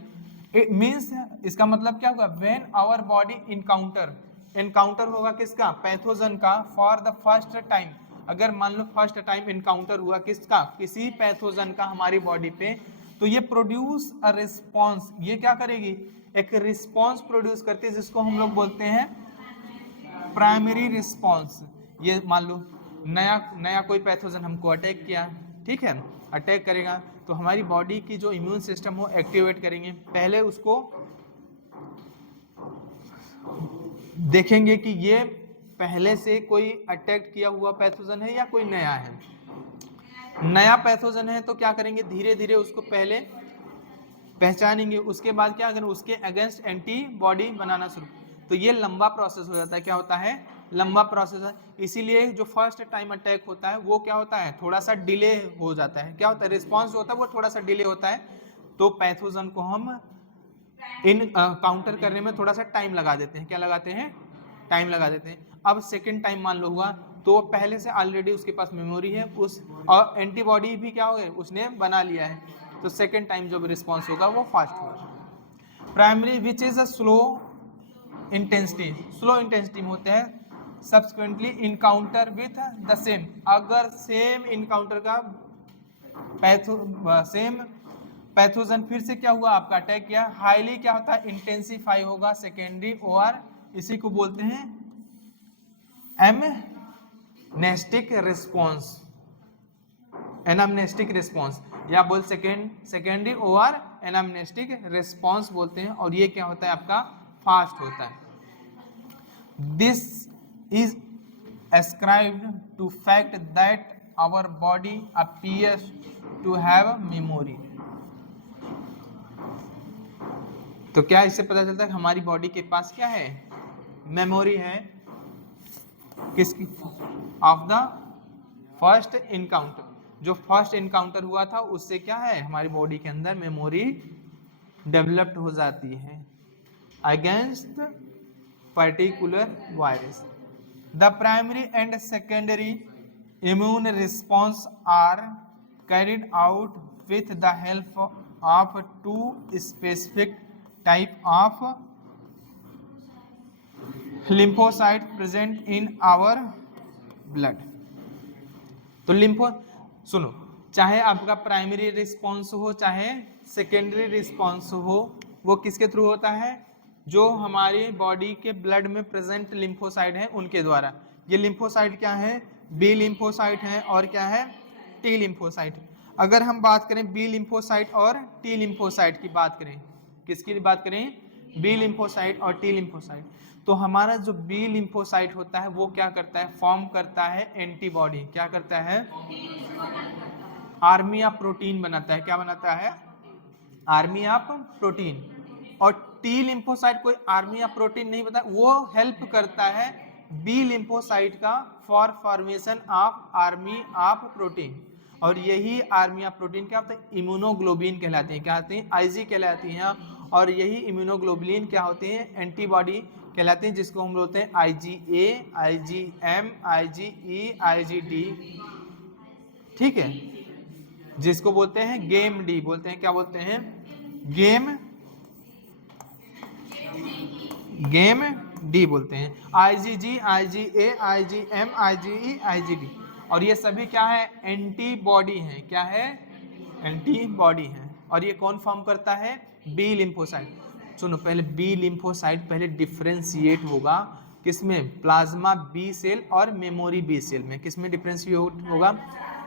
इट मींस, इसका मतलब क्या होगा, व्हेन आवर बॉडी एनकाउंटर होगा किसका, पैथोजन का, फॉर द फर्स्ट टाइम, अगर मान लो फर्स्ट टाइम एनकाउंटर हुआ किसका, किसी पैथोजन का हमारी बॉडी पे, तो ये प्रोड्यूस अ रिस्पॉन्स, ये क्या करेगी, एक रिस्पॉन्स प्रोड्यूस करती है, जिसको हम लोग बोलते हैं प्राइमरी रिस्पॉन्स। ये मान लो नया कोई पैथोजन हमको अटैक किया, ठीक है, अटैक करेगा तो हमारी बॉडी की जो इम्यून सिस्टम हो एक्टिवेट करेंगे, पहले उसको देखेंगे कि ये पहले से कोई अटैक किया हुआ पैथोजन है या कोई नया है। नया पैथोजन है तो क्या करेंगे, धीरे धीरे उसको पहले पहचानेंगे, उसके बाद क्या करें, उसके अगेंस्ट एंटीबॉडी बनाना शुरू, तो ये लंबा प्रोसेस हो जाता है। क्या होता है, लंबा प्रोसेस है। इसीलिए जो फर्स्ट टाइम अटैक होता है वो क्या होता है, थोड़ा सा डिले हो जाता है। क्या होता है, रिस्पॉन्स होता है वो थोड़ा सा डिले होता है, तो पैथोजन को हम इन काउंटर करने में थोड़ा सा टाइम लगा देते हैं। क्या लगाते हैं, टाइम लगा देते हैं। अब सेकेंड टाइम मान लो हुआ, तो पहले से ऑलरेडी उसके पास मेमोरी है उस, और एंटीबॉडी भी क्या हो गए, उसने बना लिया है, तो सेकेंड टाइम जो भी रिस्पॉन्स होगा वो फास्ट होगा। Primary which is a slow intensity में होते हैं, subsequently encounter with the same, अगर सेम इनकाउंटर का सेम पैथोजन फिर से क्या हुआ, आपका अटैक किया, हाईली क्या होता है, इंटेंसिफाई होगा सेकेंडरी ओआर, इसी को बोलते हैं एमनेस्टिक रिस्पॉन्स, एनामनेस्टिक रिस्पॉन्स, या बोल सेकेंडरी ओआर एनामनेस्टिक रिस्पॉन्स बोलते हैं, और ये क्या होता है आपका, फास्ट होता है। This is ascribed to fact that our body appears to have memory. तो क्या इससे पता चलता है कि हमारी बॉडी के पास क्या है, मेमोरी है, किसकी, ऑफ द फर्स्ट इनकाउंटर, जो फर्स्ट इनकाउंटर हुआ था उससे क्या है, हमारी बॉडी के अंदर मेमोरी डेवलप्ड हो जाती है against particular virus. The primary and secondary immune response are carried out with the help of two specific type of lymphocyte present in our blood. तो लिम्फो, सुनो, चाहे आपका प्राइमरी रिस्पॉन्स हो चाहे सेकेंडरी रिस्पॉन्स हो, वो किसके थ्रू होता है, जो हमारी बॉडी के ब्लड में प्रेजेंट लिम्फोसाइट है उनके द्वारा। ये लिम्फोसाइट क्या है, बी लिम्फोसाइट है, और क्या है, टी लिम्फोसाइट। अगर हम बात करें बी लिम्फोसाइट और टी लिम्फोसाइट की बात करें, किसकी बात करें, बी लिम्फोसाइट और टी लिम्फोसाइट, तो हमारा जो बी लिम्फोसाइट होता है वो क्या करता है, फॉर्म करता है एंटीबॉडी, क्या करता है, आर्मी ऑफ प्रोटीन बनाता है। क्या बनाता है, आर्मी ऑफ प्रोटीन। और टी लिम्फोसाइट कोई आर्मी ऑफ प्रोटीन नहीं बता, वो हेल्प करता है बी लिम्फोसाइट का for formation of army of protein, और यही आर्मी ऑफ प्रोटीन क्या होता है, इम्यूनोग्लोबिन कहलाते हैं। क्या होते हैं, आईजी कहलाती हैं, और यही इम्यूनोग्लोबुलिन क्या होते हैं, एंटीबॉडी कहलाते हैं, जिसको हम बोलते हैं IgA, IgM, IgE, IgD, ठीक है, जिसको बोलते हैं गेम डी, बोलते हैं, क्या बोलते हैं, गेम डी बोलते हैं, IgG, IgA, IgM, IgE, IgD, और ये सभी क्या है, एंटीबॉडी हैं। क्या है, एंटीबॉडी हैं, और ये कौन फॉर्म करता है, बी लिम्फोसाइट। सुनो, पहले बी लिम्फोसाइट पहले डिफरेंशिएट होगा किसमें, प्लाज्मा बी सेल और मेमोरी बी सेल में। किसमें डिफरेंशिएट होगा,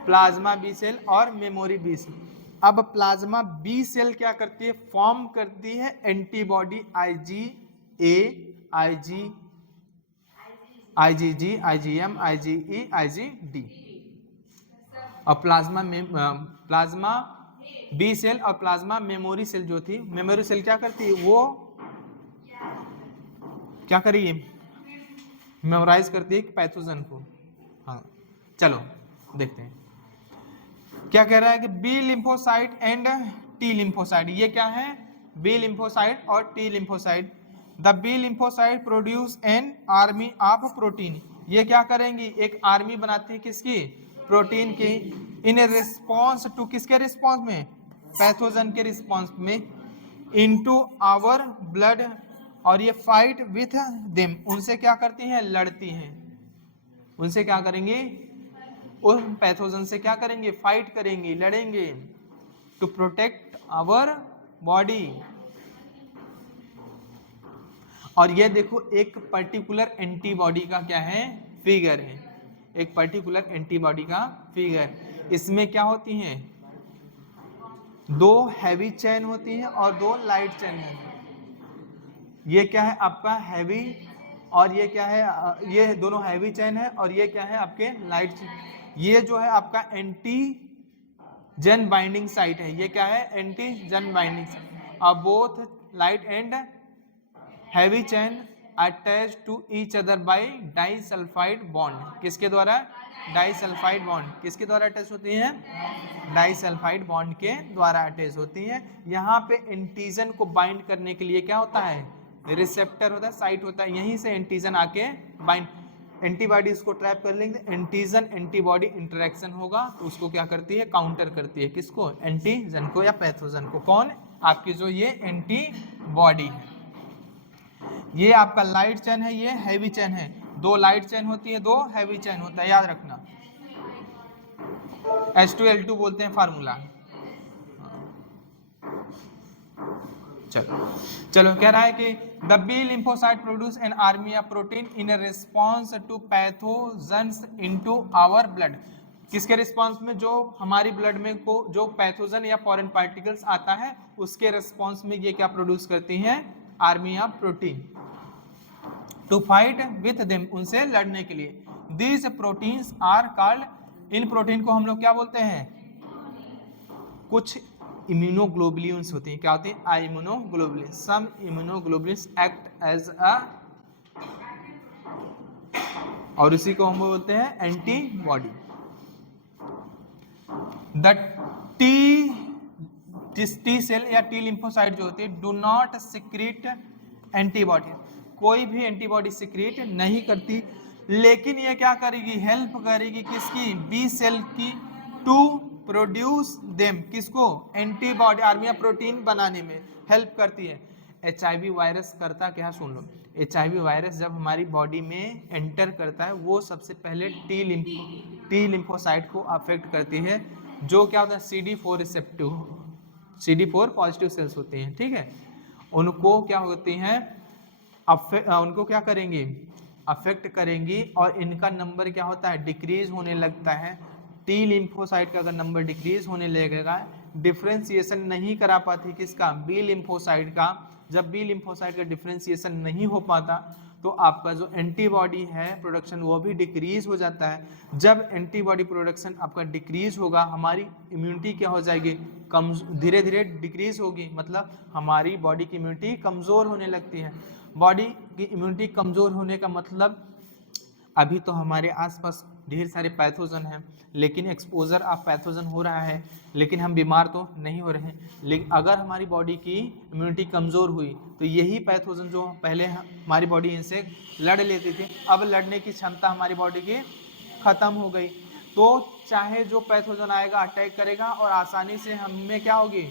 प्लाज्मा बी सेल और मेमोरी बी सेल। अब प्लाज्मा बी सेल क्या करती है, फॉर्म करती है antibody IgA, IgG, IgM, IgE, IgD। और प्लाज्मा बी सेल और प्लाज्मा मेमोरी सेल जो थी, मेमोरी सेल क्या करती है, वो क्या करिए, मेमोराइज करती है पैथोजन को। हाँ चलो देखते हैं क्या कह रहा है कि B lymphocyte and T lymphocyte, ये क्या है, बी लिम्फोसाइट और T lymphocyte. The B lymphocyte produce an army of protein, ये क्या करेंगी, एक आर्मी बनाती है किसकी, प्रोटीन की। इन रिस्पॉन्स टू, किसके रिस्पॉन्स में, पैथोजन के रिस्पॉन्स में, इनटू आवर ब्लड, और ये फाइट विथ देम, उनसे क्या करती हैं, लड़ती हैं, उनसे क्या करेंगे, उस पैथोजन से क्या करेंगे, फाइट करेंगे, लड़ेंगे, टू प्रोटेक्ट आवर बॉडी। और ये देखो एक पर्टिकुलर एंटीबॉडी का क्या है, फिगर है, एक पर्टिकुलर एंटीबॉडी का फिगर। इसमें क्या होती हैं, दो हैवी चेन होती हैं और दो लाइट चेन है। ये क्या है आपका हैवी, और ये क्या है, ये दोनों हैवी चेन है, और ये क्या है आपके लाइट चेन। ये जो है आपका एंटीजन बाइंडिंग साइट है, ये क्या है, एंटीजन बाइंडिंग साइट। अब both light and heavy chain attach to each other by disulphide bond, किसके द्वारा, डाइसल्फाइड बॉन्ड, किसके द्वारा अटैच होती हैं, डाइसल्फाइड बॉन्ड के द्वारा अटैच होती हैं। यहाँ पे एंटीजन को बाइंड करने के लिए क्या होता है, रिसेप्टर होता है, साइट होता है, यहीं से एंटीजन आके बाइंड, एंटीबॉडी उसको ट्रैप कर लेंगे, एंटीजन एंटीबॉडी इंटरेक्शन होगा तो उसको क्या करती है, काउंटर करती है, किसको, एंटीजन को या पैथोजन को। कौन, आपकी जो ये एंटीबॉडी है। ये आपका लाइट चेन है, ये हैवी चेन है, दो लाइट चेन होती है, दो हैवी चेन होता है, याद रखना, H2L2 बोलते हैं फार्मूला। चलो चलो कह रहा है कि the B lymphocyte produce an army of protein in response to pathogens into our blood, किसके रिस्पॉन्स में, जो हमारी ब्लड में को जो पैथोजन या फॉरेन पार्टिकल्स आता है उसके रिस्पॉन्स में ये क्या प्रोड्यूस करती हैं, army of protein, to fight with them, उनसे लड़ने के लिए। दीज प्रोटीन्स आर कॉल्ड, इन प्रोटीन को हम लोग क्या बोलते हैं, कुछ इम्यूनोग्लोबुलिन्स होते हैं, क्या होते हैं, immunoglobulins, some immunoglobulins act as a, और इसी को हम बोलते हैं एंटीबॉडी। द टी सेल या टी लिम्फोसाइट जो होती है डू नॉट सिक्रीट एंटीबॉडी, कोई भी एंटीबॉडी सिक्रीट नहीं करती, लेकिन ये क्या करेगी, हेल्प करेगी किसकी, बी सेल की, टू प्रोड्यूस देम, किसको, एंटीबॉडी, आर्मी ऑफ प्रोटीन बनाने में हेल्प करती है। HIV वायरस करता क्या, सुन लो, HIV वायरस जब हमारी बॉडी में एंटर करता है वो सबसे पहले टी लिम्फोसाइट को अफेक्ट करती है, जो क्या होता है, CD4 receptive, CD4 positive sales होते हैं, ठीक है, उनको क्या होती हैं, उनको क्या करेंगे, अफेक्ट करेंगी, और इनका नंबर क्या होता है, डिक्रीज होने लगता है। टी लिम्फोसाइट का अगर नंबर डिक्रीज होने लगेगा, डिफ्रेंसिएशन नहीं करा पाती किसका, बी लिम्फोसाइट का, जब बी लिम्फोसाइट का डिफ्रेंसिएशन नहीं हो पाता तो आपका जो एंटीबॉडी है प्रोडक्शन वो भी डिक्रीज हो जाता है। जब एंटीबॉडी प्रोडक्शन आपका डिक्रीज होगा, हमारी इम्यूनिटी क्या हो जाएगी, कम, धीरे धीरे डिक्रीज होगी, मतलब हमारी बॉडी की इम्यूनिटी कमज़ोर होने लगती है। बॉडी की इम्यूनिटी कमज़ोर होने का मतलब, अभी तो हमारे आसपास ढेर सारे पैथोजन हैं, लेकिन एक्सपोजर ऑफ पैथोजन हो रहा है, लेकिन हम बीमार तो नहीं हो रहे हैं। लेकिन अगर हमारी बॉडी की इम्यूनिटी कमज़ोर हुई तो यही पैथोजन जो पहले हमारी बॉडी इनसे लड़ लेती थी, अब लड़ने की क्षमता हमारी बॉडी की ख़त्म हो गई, तो चाहे जो पैथोजन आएगा अटैक करेगा और आसानी से हमें क्या होगी,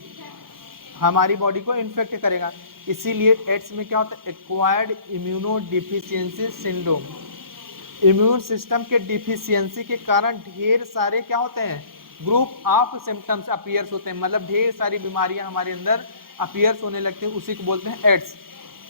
हमारी बॉडी को इन्फेक्ट करेगा। इसीलिए एड्स में क्या होता है, acquired immunodeficiency syndrome, immune system के डिफिशियंसी के कारण ढेर सारे क्या होते हैं, ग्रुप ऑफ सिम्टम्स अपीयर्स होते हैं, मतलब ढेर सारी बीमारियां हमारे अंदर अपीयर्स होने लगती हैं, उसी को बोलते हैं AIDS,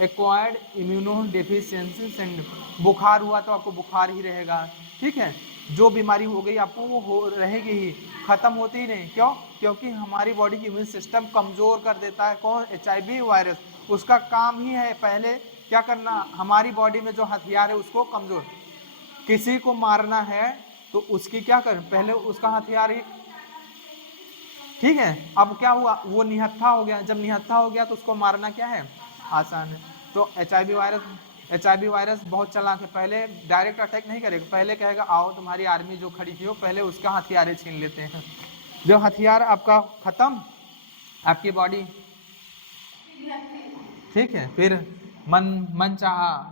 acquired immunodeficiency syndrome. बुखार हुआ तो आपको बुखार ही रहेगा, ठीक है, जो बीमारी हो गई आपको वो हो रहेगी ही, खत्म होती ही नहीं। क्यों, क्योंकि हमारी बॉडी की इम्यून सिस्टम कमज़ोर कर देता है कौन, HIV वायरस, उसका काम ही है पहले क्या करना, हमारी बॉडी में जो हथियार है उसको कमज़ोर। किसी को मारना है तो उसकी क्या कर, पहले उसका हथियार ही, ठीक है। अब क्या हुआ, वो निहत्था हो गया, जब निहत्था हो गया तो उसको मारना क्या है, आसान है। तो एचआईवी वायरस बहुत चालाक है, पहले डायरेक्ट अटैक नहीं करेगा, पहले कहेगा आओ तुम्हारी आर्मी जो खड़ी थी हो, पहले उसका हथियार छीन लेते हैं। जो हथियार आपका खत्म, आपकी बॉडी, ठीक है, फिर मन चाहा।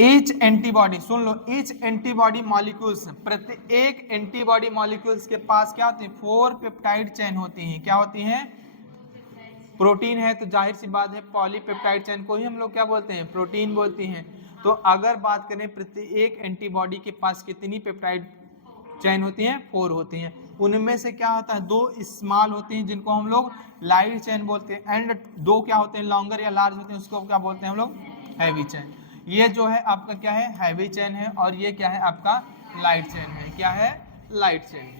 ईच एंटीबॉडी, सुन लो, ईच एंटीबॉडी मॉलिक्यूल्स, प्रत्येक एंटीबॉडी मॉलिक्यूल्स के पास क्या होती है, 4 पेप्टाइड चेन होती हैं। क्या होती हैं, प्रोटीन है तो जाहिर सी बात है पॉलीपेप्टाइड चेन को ही हम लोग क्या बोलते हैं, प्रोटीन बोलती हैं। तो अगर बात करें प्रत्येक एंटीबॉडी के पास कितनी पेप्टाइड चेन होती हैं, 4 होती हैं। उनमें से क्या होता है, 2 स्मॉल होती हैं जिनको हम लोग लाइट चेन बोलते हैं, एंड 2 क्या होते हैं, लॉन्गर या लार्ज होते हैं, उसको क्या बोलते हैं हम लोग, हैवी चेन। ये जो है आपका क्या है, हैवी चेन है, और ये क्या है आपका लाइट चेन है। क्या है, light chain.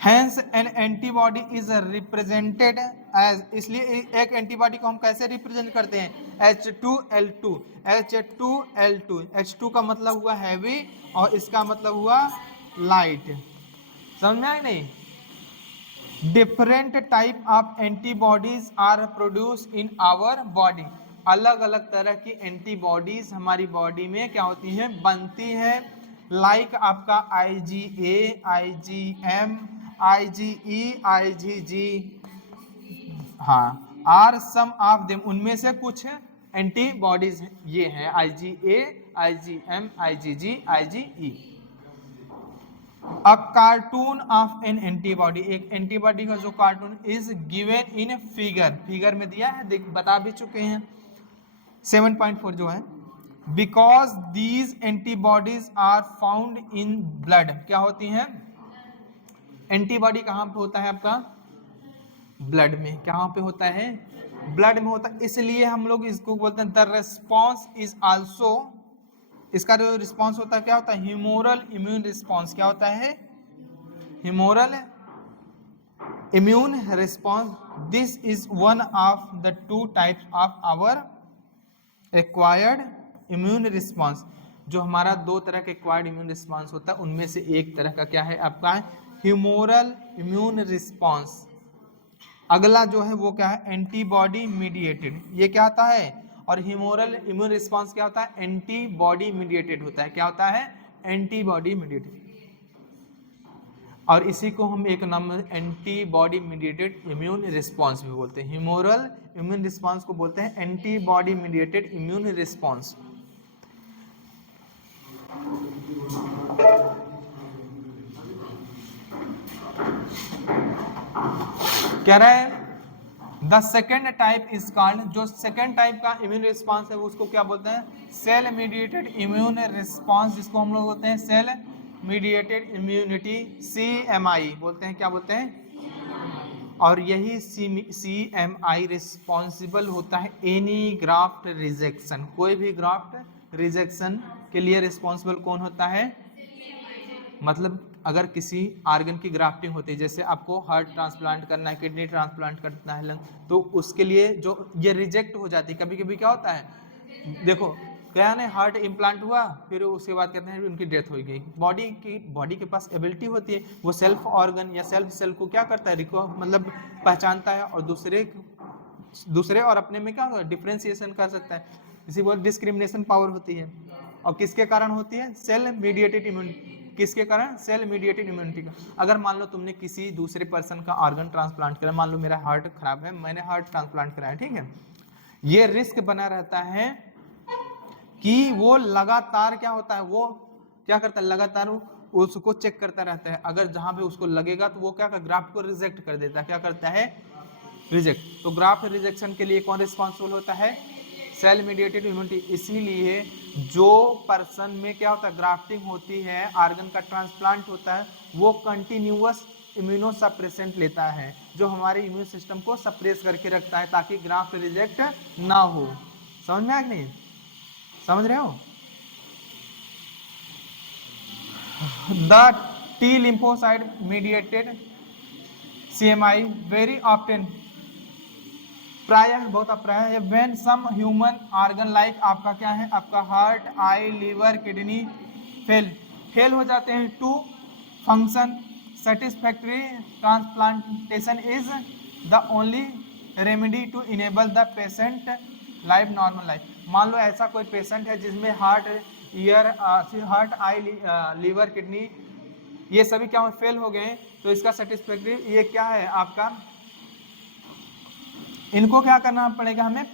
Hence an antibody is represented as, इसलिए एक एंटीबॉडी को हम कैसे रिप्रेजेंट करते हैं, H2L2, H2L2, H2 का मतलब हुआ हैवी और इसका मतलब हुआ लाइट। समझ में आया नहीं। Different type of antibodies are produce in our body, अलग अलग तरह की एंटीबॉडीज हमारी बॉडी में क्या होती हैं, बनती है। लाइक आपका IgA, IgM, IgE, IgG, हाँ, आर सम ऑफ देम, उनमें से कुछ एंटीबॉडीज ये हैं, IgA, IgM, IgG, IgE। A cartoon of N antibody, एक एंटीबॉडी का जो cartoon is given in figure, figure में दिया है, देख बता भी चुके हैं 7.4 जो है। Because these antibodies are found in blood, क्या होती हैं, एंटीबॉडी कहाँ पे होता है आपका, ब्लड में। कहाँ पे होता है, ब्लड में होता है, इसलिए हम लोग इसको बोलते हैं द रेस्पॉन्स इज आल्सो, इसका जो रिस्पॉन्स होता है क्या होता है, ह्यूमोरल इम्यून रिस्पॉन्स। क्या होता है, humoral immune response. This is one of the 2 types of our acquired immune response. जो हमारा 2 तरह के एक्वायर्ड इम्यून रिस्पॉन्स होता है, उनमें से एक तरह का क्या है आपका ह्यूमोरल इम्यून रिस्पॉन्स। अगला जो है वो क्या है, एंटीबॉडी मीडिएटेड, ये क्या होता है, और ह्यूमोरल इम्यून रिस्पॉन्स क्या होता है, एंटीबॉडी मीडिएटेड होता है। क्या होता है, एंटीबॉडी मीडिएटेड, और इसी को हम एक नाम एंटीबॉडी मीडिएटेड इम्यून रिस्पॉन्स भी बोलते हैं। ह्यूमोरल इम्यून रिस्पॉन्स को बोलते हैं एंटीबॉडी मीडिएटेड इम्यून रिस्पॉन्स। कह रहा है the second type is called, जो सेकेंड टाइप का इम्यून रिस्पॉन्स है उसको क्या बोलते हैं, सेल मीडिएटेड इम्यून रिस्पॉन्स, जिसको हम लोग बोलते हैं सेल मीडिएटेड इम्यूनिटी, CMI बोलते हैं। क्या बोलते हैं, और यही CMI रिस्पॉन्सिबल होता है एनी ग्राफ्ट रिजेक्शन, कोई भी ग्राफ्ट रिजेक्शन के लिए रिस्पॉन्सिबल कौन होता है, मतलब अगर किसी ऑर्गन की ग्राफ्टिंग होती है, जैसे आपको हार्ट ट्रांसप्लांट करना है, किडनी ट्रांसप्लांट करना है, लंग, तो उसके लिए जो ये रिजेक्ट हो जाती है, कभी कभी क्या होता है, देखो क्या है, हार्ट इम्प्लांट हुआ, फिर उसके बाद कहते हैं उनकी डेथ हो गई। बॉडी के पास एबिलिटी होती है, वो सेल्फ ऑर्गन या सेल्फ सेल को क्या करता है, मतलब पहचानता है, और दूसरे और अपने में क्या होता है, डिफ्रेंसिएशन कर सकता है, इसी वो डिस्क्रिमिनेशन पावर होती है। और किसके कारण होती है, सेल मीडिएटेड इम्यूनिटी, किसके कारण, सेल मीडिएटेड इम्यूनिटी का। अगर मान लो तुमने किसी दूसरे पर्सन का ऑर्गन ट्रांसप्लांट करा, मान लो मेरा हार्ट खराब है, मैंने हार्ट ट्रांसप्लांट कराया, ठीक है, ये रिस्क बना रहता है कि वो लगातार क्या होता है, वो क्या करता है, लगातार उसको चेक करता रहता है, अगर जहां पे उसको लगेगा तो वो क्या कर, ग्राफ्ट को रिजेक्ट कर देता है। क्या करता है, रिजेक्ट। तो ग्राफ्ट रिजेक्शन के लिए कौन रिस्पॉन्सिबल होता है, सेल मीडिएटेड इम्यूनिटी। इसीलिए जो पर्सन में क्या होता है, ग्राफ्टिंग होती है, ऑर्गन का ट्रांसप्लांट होता है, वो कंटिन्यूअस इम्यूनो सप्रेसेंट लेता है, जो हमारे इम्यून सिस्टम को सप्रेस करके रखता है, ताकि ग्राफ्ट रिजेक्ट ना हो। समझ में आ कि नहीं, समझ रहे हो। The T lymphocyte mediated CMI very often प्रायः, बहुत अप्रायः है, when some human organ like आपका क्या है, आपका heart, eye, liver, kidney fail हो जाते हैं to function satisfactory, transplantation is the only remedy to enable the patient life normal life. मान लो ऐसा कोई पेशेंट है जिसमें हार्ट, आई, लीवर, किडनी ये सभी क्या फेल हो गए, तो इसका सेटिस्फैक्ट्री ये क्या है आपका, इनको क्या करना पड़ेगा, हमें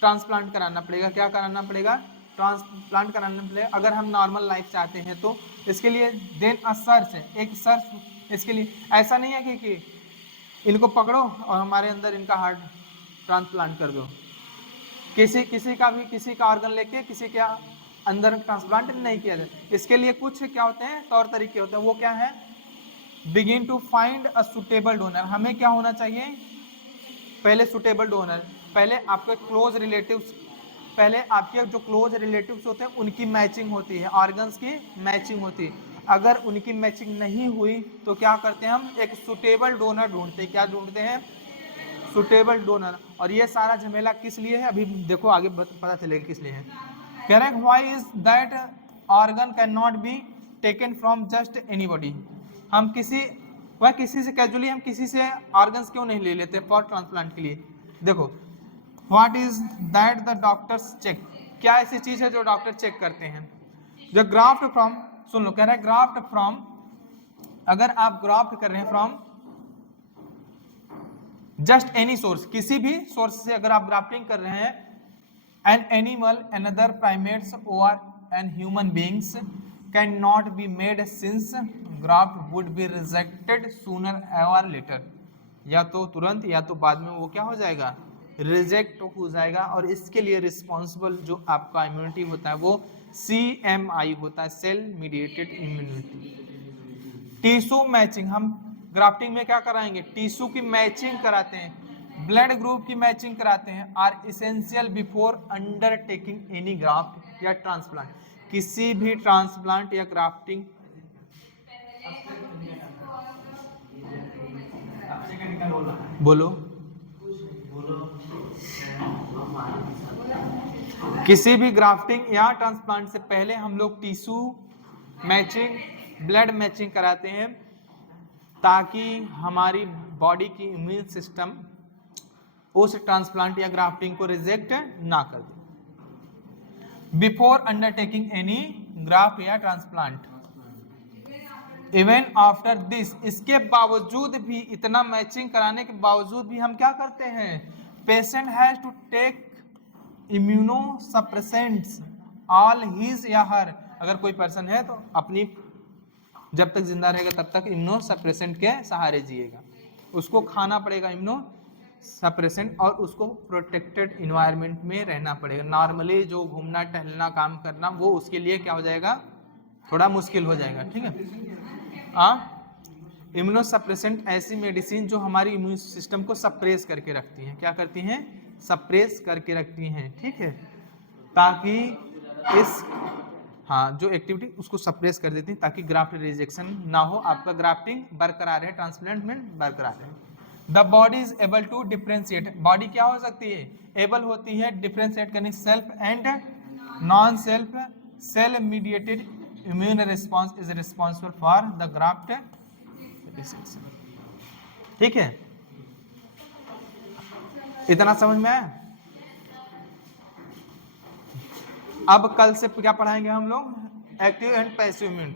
ट्रांसप्लांट कराना पड़ेगा। क्या कराना पड़ेगा, ट्रांसप्लांट कराना पड़ेगा अगर हम नॉर्मल लाइफ चाहते हैं तो। इसके लिए देन अ सर्च, एक सर्च इसके लिए, ऐसा नहीं है कि इनको पकड़ो और हमारे अंदर इनका हार्ट ट्रांसप्लांट कर दो। किसी का ऑर्गन लेके किसी के अंदर ट्रांसप्लांट नहीं किया जाए। इसके लिए कुछ क्या होते हैं, तौर तरीके होते हैं। वो क्या है, begin to find a suitable donor. हमें क्या होना चाहिए, पहले सुटेबल डोनर, पहले आपके क्लोज रिलेटिव्स, पहले आपके जो क्लोज रिलेटिव्स होते हैं उनकी मैचिंग होती है, ऑर्गन्स की मैचिंग होती है। अगर उनकी मैचिंग नहीं हुई तो क्या करते हैं, हम एक सुटेबल डोनर ढूंढते हैं। क्या ढूंढते हैं, सुटेबल डोनर। और ये सारा झमेला किस लिए है, अभी देखो आगे पता चलेगा किस लिए है। Correct, why is that organ can not be taken from just anybody. हम किसी से कैजुअली हम किसी से ऑर्गन्स क्यों नहीं ले लेते फॉर ट्रांसप्लांट के लिए। देखो, what is that the doctors check, क्या ऐसी चीज है जो डॉक्टर चेक करते हैं। जो ग्राफ्ट फ्रॉम, सुन लो, कह रहा है ग्राफ्ट फ्रॉम, अगर आप ग्राफ्ट कर रहे हैं फ्रॉम जस्ट एनी सोर्स, किसी भी सोर्स से अगर आप ग्राफ्टिंग कर रहे हैं, एन एनिमल, अनदर प्राइमेट्स और an human beings can not be made since graft would be rejected sooner और लेटर। या तो तुरंत या तो बाद में वो क्या हो जाएगा, रिजेक्ट हो जाएगा। और इसके लिए रिस्पॉन्सिबल जो आपका इम्यूनिटी होता है वो CMI होता है, cell mediated immunity. Tissue matching, हम ग्राफ्टिंग में क्या कराएंगे, टिश्यू की मैचिंग कराते हैं, ब्लड ग्रुप की मैचिंग कराते हैं, are essential before undertaking any graft या ट्रांसप्लांट। किसी भी ट्रांसप्लांट या ग्राफ्टिंग, बोलो, किसी भी ग्राफ्टिंग या ट्रांसप्लांट से पहले हम लोग टिश्यू मैचिंग, ब्लड मैचिंग कराते हैं ताकि हमारी बॉडी की इम्यून सिस्टम उस ट्रांसप्लांट या ग्राफ्टिंग को रिजेक्ट ना कर दे। बिफोर अंडरटेकिंग एनी ग्राफ्ट या ट्रांसप्लांट, इवन आफ्टर दिस, इसके बावजूद भी, इतना मैचिंग कराने के बावजूद भी हम क्या करते हैं, patient has to take immunosuppressants all his या हर, अगर कोई पर्सन है तो अपनी, जब तक जिंदा रहेगा तब तक इम्यूनो सप्रेसेंट के सहारे जिएगा, उसको खाना पड़ेगा इम्यूनो सप्रेसेंट, और उसको प्रोटेक्टेड इन्वायरमेंट में रहना पड़ेगा। नॉर्मली जो घूमना टहलना काम करना वो उसके लिए क्या हो जाएगा, थोड़ा मुश्किल हो जाएगा, ठीक है। इम्यूनो सप्रेसेंट ऐसी मेडिसिन जो हमारी इम्यून सिस्टम को सप्रेस करके रखती हैं, क्या करती हैं, सप्रेस करके रखती हैं, ठीक है, ताकि इस, हाँ, जो एक्टिविटी उसको सप्रेस कर देती हैं ताकि ग्राफ्ट रिजेक्शन ना हो, आपका ग्राफ्टिंग बरकरार है, ट्रांसप्लांट में बरकरार है। The body is able to differentiate, body क्या हो सकती है, एबल होती है डिफ्रेंशिएट करने self and non self cell mediated immune response is responsible for the graft rejection. ठीक है, इतना समझ में आया। अब कल से क्या पढ़ाएंगे हम लोग, एक्टिव एंड पैसिव इम्यूनिटी।